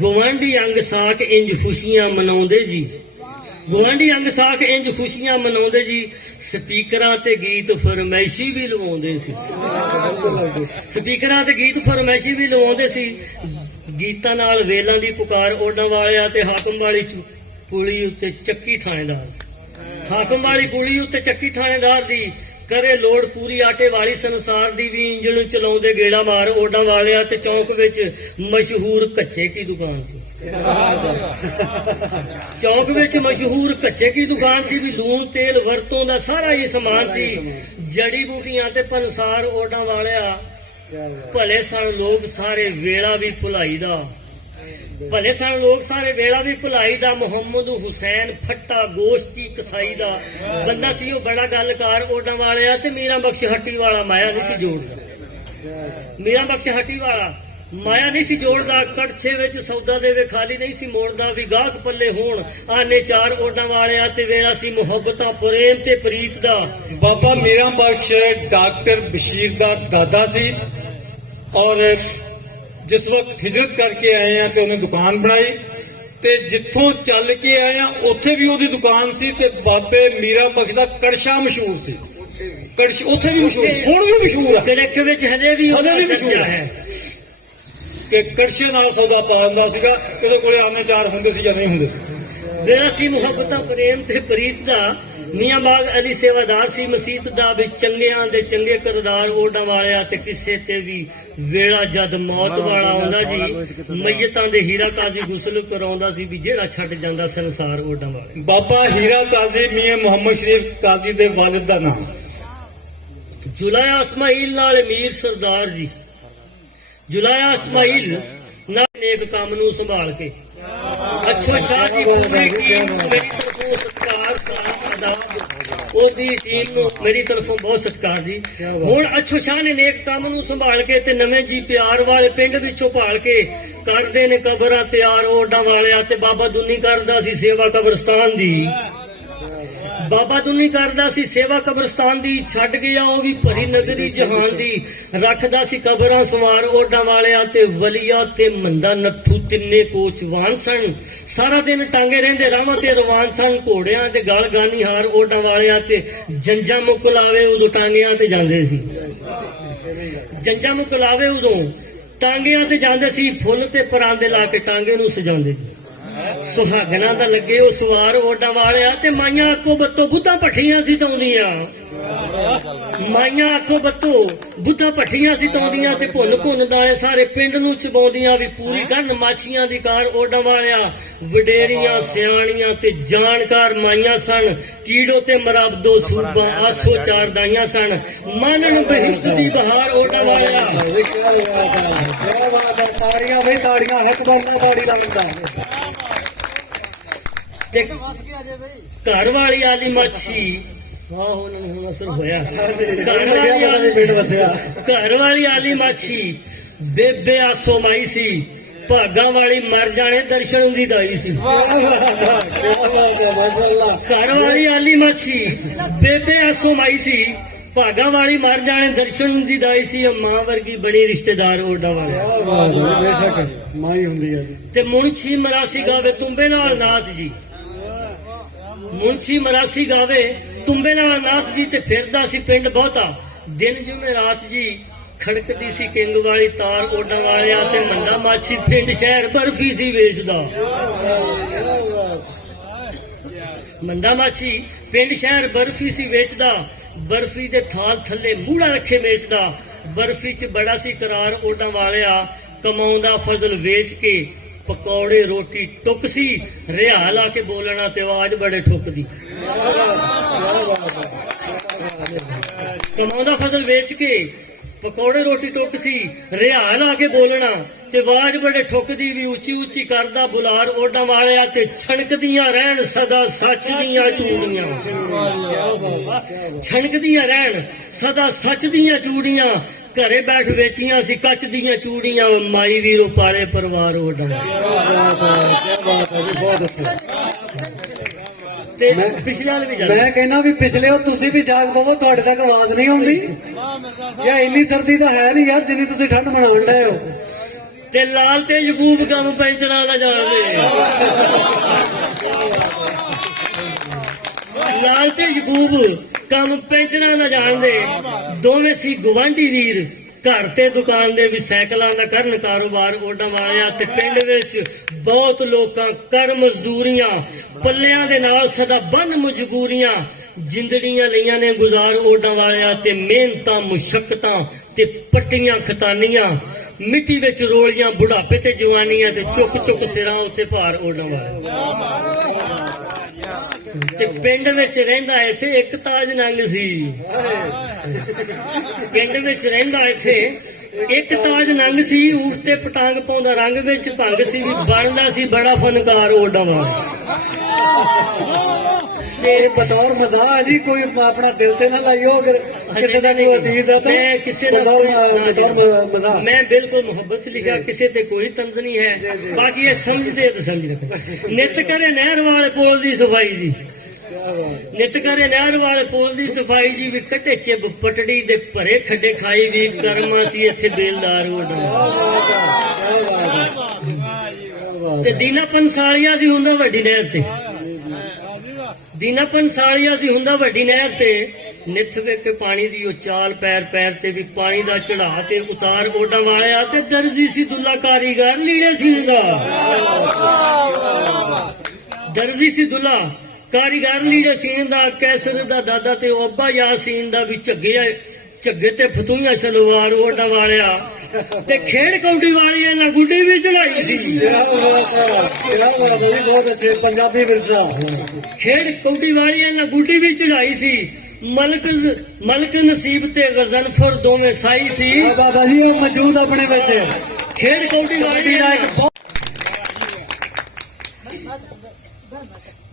ਗਵਾਂਢੀ ਅੰਗ ਸਾਕ ਇੰਜ ਖੁਸ਼ੀਆਂ ਮਨਾਉਂਦੇ ਜੀ, ਗਵਾਂਢੀ ਅੰਗ ਸਾਕ ਇੰਜ ਖੁਸ਼ੀਆਂ ਮਨਾਉਂਦੇ ਜੀ। ਸਪੀਕਰਾਂ ਤੇ ਗੀਤ ਫਰਮਾਇਸ਼ੀ ਵੀ ਲਵਾਉਂਦੇ ਸੀ, ਸਪੀਕਰਾਂ ਤੇ ਗੀਤ ਫਰਮਾਇਸ਼ੀ ਵੀ ਲਵਾਉਂਦੇ ਸੀ। ਗੀਤਾਂ ਨਾਲ ਵੇਲਾਂ ਦੀ ਪੁਕਾਰ ਓਡਾਂ ਵਾਲਿਆ ਤੇ ਹਾਕਮ ਵਾਲੀ ਪੁਲੀ ਉੱਤੇ ਚੱਕੀ ਥਾਣੇਦਾਰ, ਹਾਕਮ ਵਾਲੀ ਪੁਲੀ ਉੱਤੇ ਚੱਕੀ ਥਾਣੇਦਾਰ ਦੀ ਕਰੇ ਲੋੜ ਪੂਰੀ ਆਟੇ ਵਾਲੀ ਸੰਸਾਰ ਦੀ ਵੀ ਇੰਜਣ ਚਲਾਉਂਦੇ ਗੇੜਾ ਮਾਰ ਓਡਾਂ ਵਾਲਿਆ ਤੇ ਚੌਂਕ ਵਿੱਚ ਮਸ਼ਹੂਰ ਕੱਚੇ ਕੀ ਦੁਕਾਨ ਸੀ। ਚੌਂਕ ਵਿੱਚ ਮਸ਼ਹੂਰ ਕੱਚੇ ਕੀ ਦੁਕਾਨ ਸੀ ਵੀ ਲੂਣ ਤੇਲ ਵਰਤੋਂ ਦਾ ਸਾਰਾ ਹੀ ਸਮਾਨ ਸੀ। ਜੜੀ ਬੂਟੀਆਂ ਤੇ ਪੰਸਾਰ ਓਡਾਂ ਵਾਲਿਆ। ਭਲੇ ਸਨ ਲੋਕ ਸਾਰੇ ਵੇਲਾ ਵੀ ਭੁਲਾਈ ਦਾ, ਭਲੇ ਸਨ ਲੋਕ ਸਾਰੇ ਵੇਲਾ ਵੀ ਭੁਲਾਈ ਦਾ। ਮੁਹੰਮਦ ਹੁਸੈਨ ਫੱਟਾ ਗੋਸ਼ਤੀ ਕਸਾਈ ਦਾ ਬੰਦਾ ਸੀ ਉਹ ਬੜਾ ਗੱਲਕਾਰ ਓਡਾਂ ਵਾਲਿਆ ਤੇ ਮੀਰਾ ਬਖਸ਼ ਹੱਟੀ ਵਾਲਾ ਮਾਇਆ ਨਹੀਂ ਸੀ ਜੋੜਦਾ। ਮੀਰਾ ਬਖਸ਼ ਹੱਟੀ ਵਾਲਾ ਮਾਇਆ ਨਹੀਂ ਸੀ ਜੋੜਦਾ। ਕੜਛੇ ਵਿੱਚ ਸੌਦਾ ਦੇਵੇ ਖਾਲੀ ਨਹੀਂ ਸੀ ਮੋੜਦਾ ਵੀ ਗਾਹਕ ਪੱਲੇ ਹੋਣ ਆਨੇ ਚਾਰ ਓਡਾਂ ਵਾਲਿਆ ਤੇ ਵੇਲਾ ਸੀ ਮੁਹੱਬਤਾਂ ਪ੍ਰੇਮ ਤੇ ਪ੍ਰੀਤ ਦਾ। ਬਾਬਾ ਮੀਰਾ ਬਖਸ਼ ਡਾਕਟਰ ਬਸ਼ੀਰ ਦਾ ਦਾਦਾ ਸੀ ਔਰ ਜਿਸ ਵਕਤ ਹਿਜਰਤ ਕਰਕੇ ਆਏ ਆ ਤੇ ਉਹਨੇ ਦੁਕਾਨ ਬਣਾਈ ਤੇ ਜਿੱਥੋਂ ਚੱਲ ਕੇ ਆਏ ਆ ਉੱਥੇ ਵੀ ਉਹਦੀ ਦੁਕਾਨ ਸੀ ਤੇ ਬਾਬੇ ਮੀਰਾ ਬਖਸ਼ ਦਾ ਕੜਛਾ ਮਸ਼ਹੂਰ ਸੀ। ਕੜਛ ਉੱਥੇ ਵੀ ਮਸ਼ਹੂਰ, ਹੁਣ ਵੀ ਮਸ਼ਹੂਰ ਹੈ, ਸਿੜਕ ਵਿੱਚ ਹਲੇ ਵੀ ਮਸ਼ਹੂਰ ਹੈ ਕਿ ਕੜਛੇ ਨਾਲ ਸੌਦਾ ਪਾ ਹੁੰਦਾ ਸੀਗਾ। ਉਹਦੇ ਕੋਲੇ ਆਨੇ ਚਾਰ ਹੁੰਦੇ ਸੀ ਜਾਂ ਨਹੀਂ ਹੁੰਦੇ। ਵੇਲਾ ਸੀ ਮੁਹੱਬਤਾਂ ਪ੍ਰੇਮ ਤੇ ਪ੍ਰੀਤ ਦਾ। ਮੀਆਂ ਬਾਗ ਅਲੀ ਸੇਵਾਦਾਰ ਸੀ ਮਸੀਤ ਦਾ ਵੀ ਚੰਗਿਆਂ ਦੇ ਚੰਗੇ ਕਰਦਾਰ ਓਡਾਂ ਵਾਲਿਆ ਤੇ ਕਿਸੇ ਤੇ ਵੀ ਵੇਲਾ ਜਦ ਮੌਤ ਵਾਲਾ ਆਉਂਦਾ ਜੀ ਮਈਤਾਂ ਦੇ ਹੀਰਾ ਕਾਜ਼ੀ ਗੁਸਲ ਕਰਾਉਂਦਾ ਸੀ ਵੀ ਜਿਹੜਾ ਛੱਡ ਜਾਂਦਾ ਸੰਸਾਰ ਓਡਾਂ ਵਾਲੇ। ਬਾਬਾ ਹੀਰਾ ਕਾਜ਼ੀ ਮੀਆਂ ਮੁਹੰਮਦ ਸ਼ਰੀਫ ਕਾਜ਼ੀ ਦੇ ਵਾਲਿਦ ਦਾ ਨਾਮ ਜੁਲਾਇਆ ਇਸਮਾਈਲ ਨਾਲ ਅਮੀਰ ਸਰਦਾਰ ਜੀ। ਜੁਲਾਇਆ ਇਸਮਾਈਲ ਨਾਲ ਨੇਕ ਕੰਮ ਨੂੰ ਸੰਭਾਲ ਕੇ ਅੱਛੋ ਸ਼ਾਹ ਦੀ ਪੂਰੀ ਟੀਮ ਨੂੰ ਮੇਰੀ ਤਰਫੋਂ ਸਤਿਕਾਰ ਸਲਾਮ ਆਦਾਬ। ਉਹਦੀ ਟੀਮ ਨੂੰ ਮੇਰੀ ਤਰਫੋਂ ਬਹੁਤ ਸਤਿਕਾਰ ਜੀ। ਹੁਣ ਅੱਛੋ ਸ਼ਾਹ ਨੇ ਨੇਕ ਕੰਮ ਨੂੰ ਸੰਭਾਲ ਕੇ ਤੇ ਨਵੇਂ ਜੀ ਪਿਆਰ ਵਾਲੇ ਪਿੰਡ ਵਿੱਚੋਂ ਭਾਲ ਕੇ ਕਰਦੇ ਨੇ ਕਬਰਾਂ ਤਿਆਰ ਓਡਾਂ ਵਾਲਿਆ ਤੇ ਬਾਬਾ ਦੁਨੀ ਕਰਦਾ ਸੀ ਸੇਵਾ ਕਬਰਸਤਾਨ ਦੀ। ਬਾਬਾ ਦੁਨੀ ਕਰਦਾ ਸੀ ਸੇਵਾ ਕਬਰਸਤਾਨ ਦੀ। ਛੱਡ ਗਿਆ ਉਹ ਵੀ ਭਰੀ ਨਗਰੀ ਜਹਾਨ ਦੀ। ਰੱਖਦਾ ਸੀ ਕਬਰਾਂ ਸਵਾਰ ਓਡਾਂ ਵਾਲਿਆ ਤੇ ਵਲੀਆ ਤੇ ਮੰਦਾ ਨੱਥੂ ਤਿੰਨੇ ਕੋਚਵਾਨ ਸਨ। ਸਾਰਾ ਦਿਨ ਟਾਂਗੇ ਰਹਿੰਦੇ ਰਾਵਾਂ ਤੇ ਰਵਾਨ ਸਨ। ਘੋੜਿਆਂ ਤੇ ਗਲ ਗਾਨੀ ਹਾਰ ਓਡਾਂ ਵਾਲਿਆ ਤੇ ਜੰਜਾਂ ਮੁਕਲਾਵੇ ਉਦੋਂ ਟਾਂਗਿਆਂ ਤੇ ਜਾਂਦੇ ਸੀ। ਜੰਜਾਂ ਮੁਕਲਾਵੇ ਉਦੋਂ ਟਾਂਗਿਆਂ ਤੇ ਜਾਂਦੇ ਸੀ। ਫੁੱਲ ਤੇ ਪਰਾਂਦੇ ਲਾ ਕੇ ਟਾਂਗੇ ਨੂੰ ਸਜਾਉਂਦੇ ਸੀ। ਸੁਹਾਗਣਾ ਦਾ ਲੱਗੇ ਉਹ ਸਵਾਰ ਓਡਾਂ ਵਾਲਿਆ ਤੇ ਮਾਈਆਂ ਅੱਕੋ ਬੱਤੋ ਬੁੱਧਾਂ ਭੱਠੀਆਂ ਸੀ ਤਾਉਂਦੀਆਂ ਮਾਈਆਂ ਅੱਕੋ ਬੱਤੋ ਬੁੱਧਾਂ ਭੱਠੀਆਂ ਸੀ ਤਾਉਂਦੀਆਂ ਤੇ ਭੁੰਨ ਦਾਲੇ ਸਾਰੇ ਪਿੰਡ ਨੂੰ ਚਬਾਉਂਦੀਆਂ ਵੀ ਪੂਰੀ ਕਰਨ ਮਾਛੀਆਂ ਦੀ ਕਾਰ ਓਡਾਂ ਵਾਲਿਆ ਵਡੇਰੀਆਂ ਸਿਆਣੀਆਂ ਤੇ ਜਾਣਕਾਰ ਮਾਈਆਂ ਸਨ ਕੀੜੋ ਤੇ ਮਰਾਬਦੋ ਸੂਬਾਂ ਆਸੋ ਚਾਰ ਦਾਈਆਂ ਸਨ ਮਾਨਣ ਬਹਿਸ਼ਤ ਦੀ ਬਹਾਰ ਓਡਾਂ ਵਾਲਿਆ ਤਾੜੀਆਂ ਬਈ ਤਾੜੀਆਂ ਇੱਕ ਬੰਦਾ ਤਾੜੀ ਲਾਉਂਦਾ ਤੇ ਘਰ ਵਾਲੀ ਆਲੀ ਮਾਛੀ ਆਹੋ ਹੁਣ ਅਸਰ ਹੋਇਆ ਘਰ ਵਾਲੀ ਆਲੀ ਮਾਛੀ ਬੇਬੇ ਆਸੋ ਮਾਈ ਸੀ ਭਾਗਾਂ ਵਾਲੀ ਮਰ ਜਾਣੇ ਦਰਸ਼ਨ ਦੀ ਦਾਈ ਸੀ ਘਰ ਵਾਲੀ ਆਲੀ ਮਾਛੀ ਬੇਬੇ ਆਸੋ ਮਾਈ ਸੀ ਭਾਗਾਂ ਵਾਲੀ ਮਰ ਜਾਣੇ ਦਰਸ਼ਨ ਦੀ ਦਾਈ ਸੀ ਮਾਂ ਵਰਗੀ ਬੜੀ ਰਿਸ਼ਤੇਦਾਰ ਓਡਾ ਵਾਲੇ ਬੇਸ਼ੱਕ ਮਾਈ ਹੁੰਦੀ ਹੈ ਤੇ ਮੁਨਸ਼ੀ ਮਰਾਸੀ ਗਾਵੇ ਤੁੰਬੇ ਨਾਲ ਨਾਥ ਜੀ ਮੁਨਸ਼ੀ ਮਰਾਸੀ ਗਾਵੇ ਤੁੰਬੇ ਨਾਲ ਨਾਥ ਜੀ ਤੇ ਫਿਰਦਾ ਸੀ ਪਿੰਡ ਬਹੁਤਾ ਦਿਨ ਜੁਮੇ ਰਾਤ ਜੀ ਖੜਕਦੀ ਸੀ ਕਿੰਗ ਵਾਲੀ ਤਾਰ ਓਡਾਂ ਵਾਲਿਆ ਤੇ ਮੰਦਾ ਮਾਛੀ ਪਿੰਡ ਸ਼ਹਿਰ ਬਰਫੀ ਸੀ ਵੇਚਦਾ ਮੰਦਾ ਮਾਛੀ ਪਿੰਡ ਸ਼ਹਿਰ ਬਰਫੀ ਸੀ ਵੇਚਦਾ ਬਰਫੀ ਦੇ ਥਾਲ ਥੱਲੇ ਮੂੜਾ ਰੱਖੇ ਵੇਚਦਾ ਬਰਫੀ 'ਚ ਬੜਾ ਸੀ ਕਰਾਰ ਓਡਾਂ ਵਾਲਿਆ ਕਮਾਉਂਦਾ ਫਜ਼ਲ ਵੇਚ ਕੇ ਪਕੌੜੇ ਰੋਟੀ ਟੁੱਕ ਸੀ ਰਿਆ ਲਾ ਕੇ ਬੋਲਣਾ ਤੇ ਆਵਾਜ਼ ਬੜੇ ਠੁੱਕਦੀ ਕਮਾਉਂਦਾ ਫਜ਼ਲ ਵੇਚ ਕੇ ਪਕੌੜੇ ਰੋਟੀ ਟੁੱਕ ਸੀ ਰਿਆ ਲਾ ਕੇ ਬੋਲਣਾ ਤੇ ਆਵਾਜ਼ ਬੜੇ ਠੁੱਕਦੀ ਵੀ ਉੱਚੀ ਉੱਚੀ ਕਰਦਾ ਬੁਲਾਰ ਓਡਾਂ ਵਾਲਿਆ ਤੇ ਛਣਕਦੀਆਂ ਰਹਿਣ ਸਦਾ ਸੱਚ ਦੀਆਂ ਚੂੜੀਆਂ ਛਣਕਦੀਆਂ ਰਹਿਣ ਸਦਾ ਸੱਚ ਦੀਆਂ ਚੂੜੀਆਂ ਘਰੇ ਬੈਠ ਵੇਚੀਆਂ ਸੀ ਕੱਚ ਦੀਆਂ ਚੂੜੀਆਂ ਮਾਈ ਵੀਰੋ ਪਾਲੇ ਪਰਿਵਾਰ ਓਡਾਂ ਬਹੁਤ ਅੱਛਾ ਤੇ ਪਿਛਲੇ ਵਾਲੇ ਵੀ ਜਾਂਦੇ ਮੈਂ ਕਹਿੰਦਾ ਵੀ ਪਿਛਲੇ ਉਹ ਤੁਸੀਂ ਵੀ ਜਾਗ ਪਵੋ ਤੁਹਾਡੇ ਤੱਕ ਆਵਾਜ਼ ਨਹੀਂ ਆਉਂਦੀ ਯਾ ਇੰਨੀ ਸਰਦੀ ਤਾਂ ਹੈ ਨਹੀਂ ਯਾਰ ਜਿੰਨੀ ਤੁਸੀਂ ਠੰਡ ਮਨਾਉਣ ਡਏ ਹੋ ਤੇ ਲਾਲ ਤੇ ਯਕੂਬ ਕੰਮ ਪੈਂਚਰਾਂ ਦਾ ਜਾਣਦੇ ਲਾਲ ਤੇ ਯਕੂਬ ਕੰਮ ਪੈਂਚਰਾਂ ਦਾ ਜਾਣਦੇ ਦੋਵੇਂ ਸੀ ਗਵਾਂਢੀ ਵੀਰ ਘਰ ਤੇ ਦੁਕਾਨ ਦੇ ਵੀ ਸਾਈਕਲਾਂ ਦਾ ਕਰਨ ਕਾਰੋਬਾਰ ਓਡਾਂ ਵਾਲਿਆ ਤੇ ਪਿੰਡ ਵਿੱਚ ਬਹੁਤ ਲੋਕਾਂ ਕਰ ਮਜ਼ਦੂਰੀਆਂ ਪੱਲਿਆਂ ਦੇ ਨਾਲ ਸਦਾ ਬੰਨ ਮਜਬੂਰੀਆਂ ਜਿੰਦੜੀਆਂ ਲਈਆਂ ਨੇ ਗੁਜ਼ਾਰ ਓਡਾਂ ਵਾਲਿਆ ਤੇ ਮਿਹਨਤਾਂ ਮੁਸ਼ੱਕਤਾਂ ਤੇ ਪੱਟੀਆਂ ਖਤਾਨੀਆਂ ਮਿੱਟੀ ਵਿੱਚ ਰੋਲੀਆਂ ਬੁਢਾਪੇ ਤੇ ਜਵਾਨੀਆਂ ਤੇ ਚੁੱਕ ਸਿਰਾਂ ਉੱਤੇ ਭਾਰ ਓਡਾਂ ਵਾਲਿਆ ਤੇ ਪਿੰਡ ਵਿੱਚ ਰਹਿੰਦਾ ਇੱਥੇ ਇੱਕ ਤਾਜ ਨੰਗ ਸੀ ਪਿੰਡ ਵਿੱਚ ਰਹਿੰਦਾ ਇੱਥੇ ਇੱਕ ਤਾਜ ਨੰਗ ਸੀ ਊਠ ਤੇ ਪਟਾਂਗ ਪਾਉਂਦਾ ਰੰਗ ਵਿੱਚ ਭੰਗ ਸੀ ਵੀ ਬਣਦਾ ਸੀ ਬੜਾ ਫਨਕਾਰ ਓਡਾਂ ਵਾਲਾ ਤੇ ਬਤੌਰ ਮਜ਼ਾਕ ਜੀ ਕੋਈ ਆਪਣਾ ਦਿਲ ਤੇ ਨਾ ਲਾਈਓ ਅਗਰ ਕਿਸੇ ਦਾ ਕੋਈ ਅਜ਼ੀਜ਼ ਹੈ ਤਾਂ ਮੈਂ ਕਿਸੇ ਦਾ ਬਤੌਰ ਮਜ਼ਾਕ ਮੈਂ ਬਿਲਕੁਲ ਮੁਹੱਬਤ ਲਿਖਿਆ ਕਿਸੇ ਤੇ ਕੋਈ ਤੰਜ਼ ਨਹੀਂ ਹੈ ਬਾਕੀ ਇਹ ਸਮਝਦੇ ਤੇ ਸਮਝ ਰੱਖੋ ਨਿਤ ਕਰੇ ਨਹਿਰ ਵਾਲੇ ਪੁਲ ਦੀ ਸਫਾਈ ਜੀ ਨਿਤ ਕਰੇ ਨਹਿਰ ਵਾਲੇ ਪੁਲ ਦੀ ਸਫਾਈ ਜੀ ਵੀ ਕੱਟੇ ਚਿਬ ਪਟੜੀ ਦੇ ਭਰੇ ਖੱਡੇ ਖਾਈ ਵੀ ਕਰਮਾ ਸੀ ਇੱਥੇ ਬੇਲਦਾਰ ਤੇ ਦੀਨਾ ਪੰਸਾਲੀਆ ਸੀ ਹੁੰਦਾ ਵੱਡੀ ਨਹਿਰ ਤੇ ਦੀਨਾ ਪੰਸਾਲੀਆ ਸੀ ਹੁੰਦਾ ਵੱਡੀ ਨਹਿਰ ਤੇ ਨਿੱਥ ਵੇਖ ਕੇ ਪਾਣੀ ਦੀ ਉਹ ਚਾਲ ਪੈਰ ਤੇ ਵੀ ਪਾਣੀ ਦਾ ਚੜਾ ਤੇ ਉਤਾਰ ਓਡਾਂ ਵਾਲਿਆ ਤੇ ਦਰਜੀ ਸੀ ਦੁੱਲਾ ਕਾਰੀਗਰ ਲੀੜੇ ਸੀ ਹੁੰਦਾ ਦਰਜੀ ਸੀ ਦੁੱਲਾ ਕਾਰੀਗਰ ਲੀੜੇ ਸੀਨ ਦਾ ਕੈਸਰ ਦਾ ਦਾਦਾ ਤੇ ਓਬਾ ਯਾਸੀਨ ਦਾ ਵੀ ਝੱਗੇ ਤੇ ਫਤੂਈਆਂ ਸਲਵਾਰ ਓਡਾਂ ਵਾਲਿਆ ਤੇ ਖੇਡ ਕੌਡੀ ਵਾਲੀ ਇਹਨਾਂ ਗੁੱਡੀ ਵੀ ਚੜਾਈ ਸੀ ਬਹੁਤ ਅੱਛੇ ਪੰਜਾਬੀ ਵਿਰਸਾ ਖੇਡ ਕੌਡੀ ਵਾਲੀ ਇਹਨਾਂ ਗੁੱਡੀ ਵੀ ਚੜਾਈ ਸੀ ਮਲਕ ਨਸੀਬ ਤੇ ਗਜ਼ਨਫਰ ਦੋਵੇਂ ਸਾਈ ਸੀ ਬਾਬਾ ਜੀ ਉਹ ਮੌਜੂਦ ਆਪਣੇ ਵਿੱਚ ਖੇਡ ਕੌਡੀ ਵਾਲੀ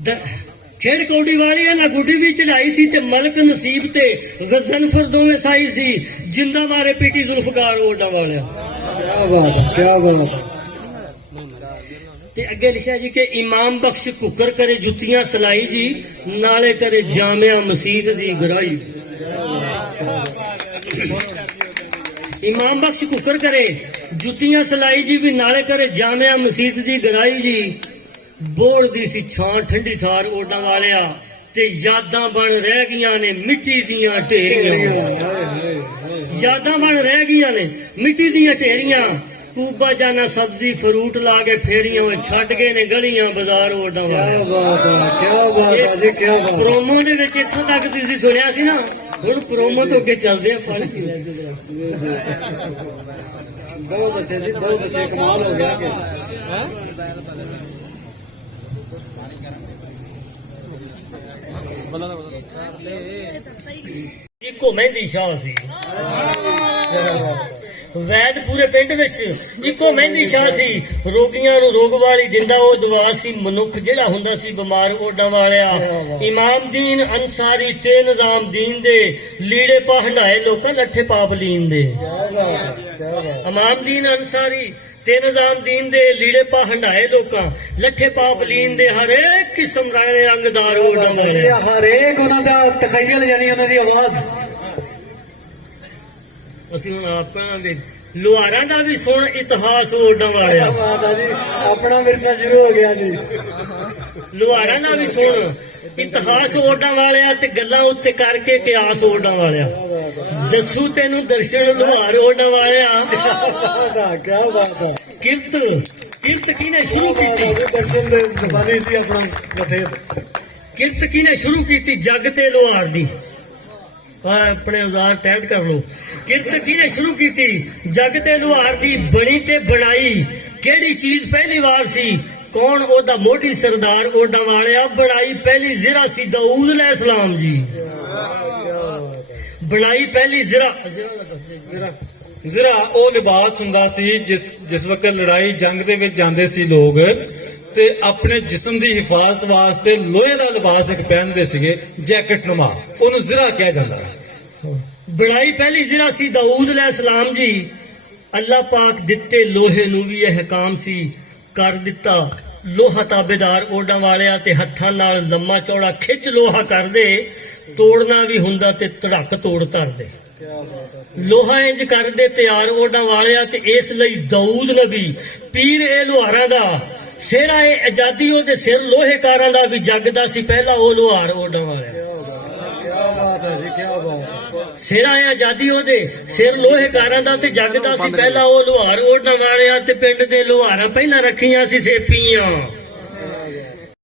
ਦਾ ਖੇਡ ਕੌਡੀ ਵਾਲੀ ਇਹਨਾਂ ਗੁੱਡੀ ਵੀ ਚੜਾਈ ਸੀ ਤੇ ਮਲਕ ਨਸੀਬ ਤੇ ਗਜ਼ਨਫਰ ਦੋਵੇਂ ਸਾਈ ਸੀ ਜਿੰਦਾ ਮਾਰੇ ਪੀਟੀ ਜ਼ੁਲਫਕਾਰ ਓਡਾਂ ਵਾਲਿਆ ਕੀ ਬਾਤ ਤੇ ਅੱਗੇ ਲਿਖਿਆ ਜੀ ਕਿ ਇਮਾਮ ਬਖਸ਼ ਕੁੱਕਰ ਕਰੇ ਜੁੱਤੀਆਂ ਸਲਾਈ ਜੀ ਨਾਲੇ ਕਰੇ ਜਾਮਿਆ ਮਸਜਿਦ ਦੀ ਗਰਾਈ ਇਮਾਮ ਬਖਸ਼ ਕੁੱਕਰ ਕਰੇ ਜੁੱਤੀਆਂ ਸਲਾਈ ਜੀ ਵੀ ਨਾਲੇ ਕਰੇ ਜਾਮਿਆ ਮਸਜਿਦ ਦੀ ਗਰਾਈ ਜੀ ਬੋੜਦੀ ਸੀ ਛਾਂ ਠੰਡੀ ਠਾਰ ਓਡਾਂ ਵਾਲਿਆ ਤੇ ਯਾਦਾਂ ਬਣ ਰਹਿ ਗਈਆਂ ਨੇ ਮਿੱਟੀ ਦੀਆਂ ਢੇਰੀਆਂ ਯਾਦਾਂ ਬਣ ਰਹਿ ਗਈਆਂ ਨੇ ਮਿੱਟੀ ਦੀਆਂ ਢੇਰੀਆਂ ਕੂਬਾ ਜਾਣਾ ਸਬਜ਼ੀ ਫਰੂਟ ਲਾ ਕੇ ਫੇਰੀਆਂ ਉਹ ਛੱਡ ਗਏ ਨੇ ਗਲੀਆਂ ਬਾਜ਼ਾਰ ਓਡਾ ਕੀ ਵਾਲੇ ਬਾਤ ਹੈ, ਕੀ ਬਾਤ ਹੈ ਜੀ, ਕੀ ਬਾਤ ਹੈ। ਪ੍ਰੋਮੋ ਦੇ ਵਿੱਚ ਇੱਥੋਂ ਤੱਕ ਤੁਸੀਂ ਸੁਣਿਆ ਸੀ ਨਾ, ਹੁਣ ਪ੍ਰੋਮੋ ਤੋਂ ਅੱਗੇ ਚੱਲਦੇ ਆ। ਪਾਣੀ ਪੀ ਲੈਂਦੇ ਜਰਾ। ਬਹੁਤ ਅੱਛੇ ਜੀ, ਬਹੁਤ ਅੱਛੇ, ਕਮਾਲ ਹੋ ਗਿਆ ਕਿ ਇੱਕੋ ਮਹਿੰਦੀ ਸ਼ਾਹ ਸੀ। ਵੈਦ ਪੂਰੇ ਪਿੰਡ ਵਿੱਚ ਇੱਕੋ ਮਹਿੰਦੀ ਸ਼ਾਹ ਸੀ। ਰੋਗੀਆਂ ਨੂੰ ਰੋਗ ਵਾਲੀ ਦਿੰਦਾ ਉਹ ਦਵਾ ਸੀ। ਮਨੁੱਖ ਜਿਹੜਾ ਹੁੰਦਾ ਸੀ ਬਿਮਾਰ ਓਡਾਂ ਵਾਲਿਆ। ਇਮਾਮਦੀਨ ਅੰਸਾਰੀ ਤੇ ਨਿਜ਼ਾਮਦੀਨ ਦੇ ਲੀੜੇ ਪਾ ਹੰਡਾਏ ਲੋਕਾਂ ਲੱਠੇ ਪਾਪ ਲੀਨ ਦੇ। ਇਮਾਮਦੀਨ ਅੰਸਾਰੀ ਤੇ ਨਿਜ਼ਾਮਦੀਨ ਦੇ ਲੀੜੇ ਪਾ ਹੰਡਾਏ ਲੋਕਾਂ ਲੱਠੇ ਪਾਪ ਲੀਨ ਦੇ। ਹਰੇਕ ਕਿਸਮ ਦਾ ਰੰਗਦਾਰ ਓਡਾਂ ਵਾਲੇ। ਹਰੇਕ ਉਹਨਾਂ ਦਾ ਤਖਯਲ ਯਾਨੀ ਉਹਨਾਂ ਦੀ ਆਵਾਜ਼। ਅਸੀਂ ਹੁਣ ਆਪਣਾ ਵੀ ਲੁਹਾਰਾਂ ਦਾ ਵੀ ਸੁਣ ਇਤਿਹਾਸ ਓਡਾਂ ਵਾਲਿਆ। ਕੀ ਬਾਤ ਹੈ ਜੀ, ਆਪਣਾ ਵਿਰਸਾ ਸ਼ੁਰੂ ਹੋ ਗਿਆ ਜੀ। ਲੁਹਾਰਾਂ ਦਾ ਵੀ ਸੁਣ ਇਤਿਹਾਸ ਓਡਾਂ ਵਾਲਿਆ ਤੇ ਗੱਲਾਂ ਉੱਤੇ ਕਰਕੇ ਕਿਆਸ ਓਡਾਂ ਵਾਲਿਆ। ਦੱਸੂ ਤੈਨੂੰ ਦਰਸ਼ਨ ਲੁਹਾਰ ਓਡਾਂ ਵਾਲਿਆ। ਕੀ ਬਾਤ ਹੈ। ਕਿਰਤ ਕਿਹਨੇ ਸ਼ੁਰੂ ਕੀਤੀ? ਦਰਸ਼ਨ ਦੇ ਜ਼ਬਾਨੀ ਸੀ ਆਪਣਾ ਵਸੇਬ। ਕਿਰਤ ਕਿਹਨੇ ਸ਼ੁਰੂ ਕੀਤੀ? ਜੱਗ ਤੇ ਲੁਹਾਰ ਦੀ। ਆਪਣੇ ਔਜ਼ਾਰ ਟੈਟ ਕਰ ਲੋ। ਕਿਰਤ ਕਿਹਨੇ ਸ਼ੁਰੂ ਕੀਤੀ? ਜੱਗ ਤੇ ਲੁਹਾਰ ਦੀ। ਬਣੀ ਤੇ ਬਣਾਈ ਕਿਹੜੀ ਚੀਜ਼ ਪਹਿਲੀ ਵਾਰ ਸੀ? ਕੌਣ ਉਹਦਾ ਮੋਢੀ ਸਰਦਾਰ ਓਡਾਂ ਵਾਲਿਆ। ਬਣਾਈ ਪਹਿਲੀ ਜ਼ਰਾ ਸੀ ਦਾਊਦ ਅਲੈਹਿਸਲਾਮ ਜੀ। ਬਣਾਈ ਪਹਿਲੀ ਜ਼ਰਾ ਉਹ ਲਿਬਾਸ ਹੁੰਦਾ ਸੀ ਜਿਸ ਵਕਤ ਲੜਾਈ ਜੰਗ ਦੇ ਵਿੱਚ ਜਾਂਦੇ ਸੀ ਲੋਕ ਤੇ ਆਪਣੇ ਜਿਸਮ ਦੀ ਹਿਫਾਜ਼ਤ ਵਾਸਤੇ ਲੋਹੇ ਦਾ ਲਿਬਾਸ ਇੱਕ ਪਹਿਨਦੇ ਸੀਗੇ, ਜੈਕਟ ਨੁਮਾ, ਉਹਨੂੰ ਜ਼ਰਾ ਕਿਹਾ ਜਾਂਦਾ। ਬਣਾਈ ਪਹਿਲੀ ਜ਼ਰਾ ਸੀ ਦਾਊਦ ਅਲੈਹਿਸਲਾਮ ਜੀ। ਅੱਲਾਹ ਪਾਕ ਦਿੱਤੇ ਲੋਹੇ ਨੂੰ ਵੀ ਇਹ ਹਕਾਮ ਸੀ। ਕਰ ਦਿੱਤਾ ਲੋਹਾ ਤਾਬੇਦਾਰ ਓਡਾਂ ਵਾਲਿਆ ਤੇ ਹੱਥਾਂ ਨਾਲ ਲੰਮਾ ਚੌੜਾ ਖਿੱਚ ਲੋਹਾ ਕਰਦੇ। ਤੋੜਨਾ ਵੀ ਹੁੰਦਾ ਤੇ ਧੜਕ ਤੋੜ ਧਰਦੇ। ਲੋਹਾ ਇੰਜ ਕਰਦੇ ਤਿਆਰ ਓਡਾਂ ਵਾਲਿਆ ਤੇ ਇਸ ਲਈ ਦਾਊਦ ਨਬੀ ਪੀਰ ਇਹ ਲੋਹਾਰਾਂ ਦਾ ਸਿਰਾ ਇਹ ਆਜ਼ਾਦੀ ਉਹਦੇ ਸਿਰ ਲੋਹੇਕਾਰਾਂ ਦਾ ਵੀ ਜੱਗਦਾ ਸੀ ਪਹਿਲਾਂ ਉਹ ਲੋਹਾਰ ਓਡਾਂ ਵਾਲਿਆ। ਸਿਰਾ ਇਹ ਆਜ਼ਾਦੀ ਉਹਦੇ ਸਿਰ ਲੋਹੇਕਾਰਾਂ ਦਾ ਤੇ ਜੱਗਦਾ ਸੀ ਪਹਿਲਾਂ ਉਹ ਲੋਹਾਰ ਓਡਾਂ ਵਾਲਿਆ ਤੇ ਪਿੰਡ ਦੇ ਲੋਹਾਰਾਂ ਪਹਿਲਾਂ ਰੱਖੀਆਂ ਸੀ ਸੇਪੀਆਂ।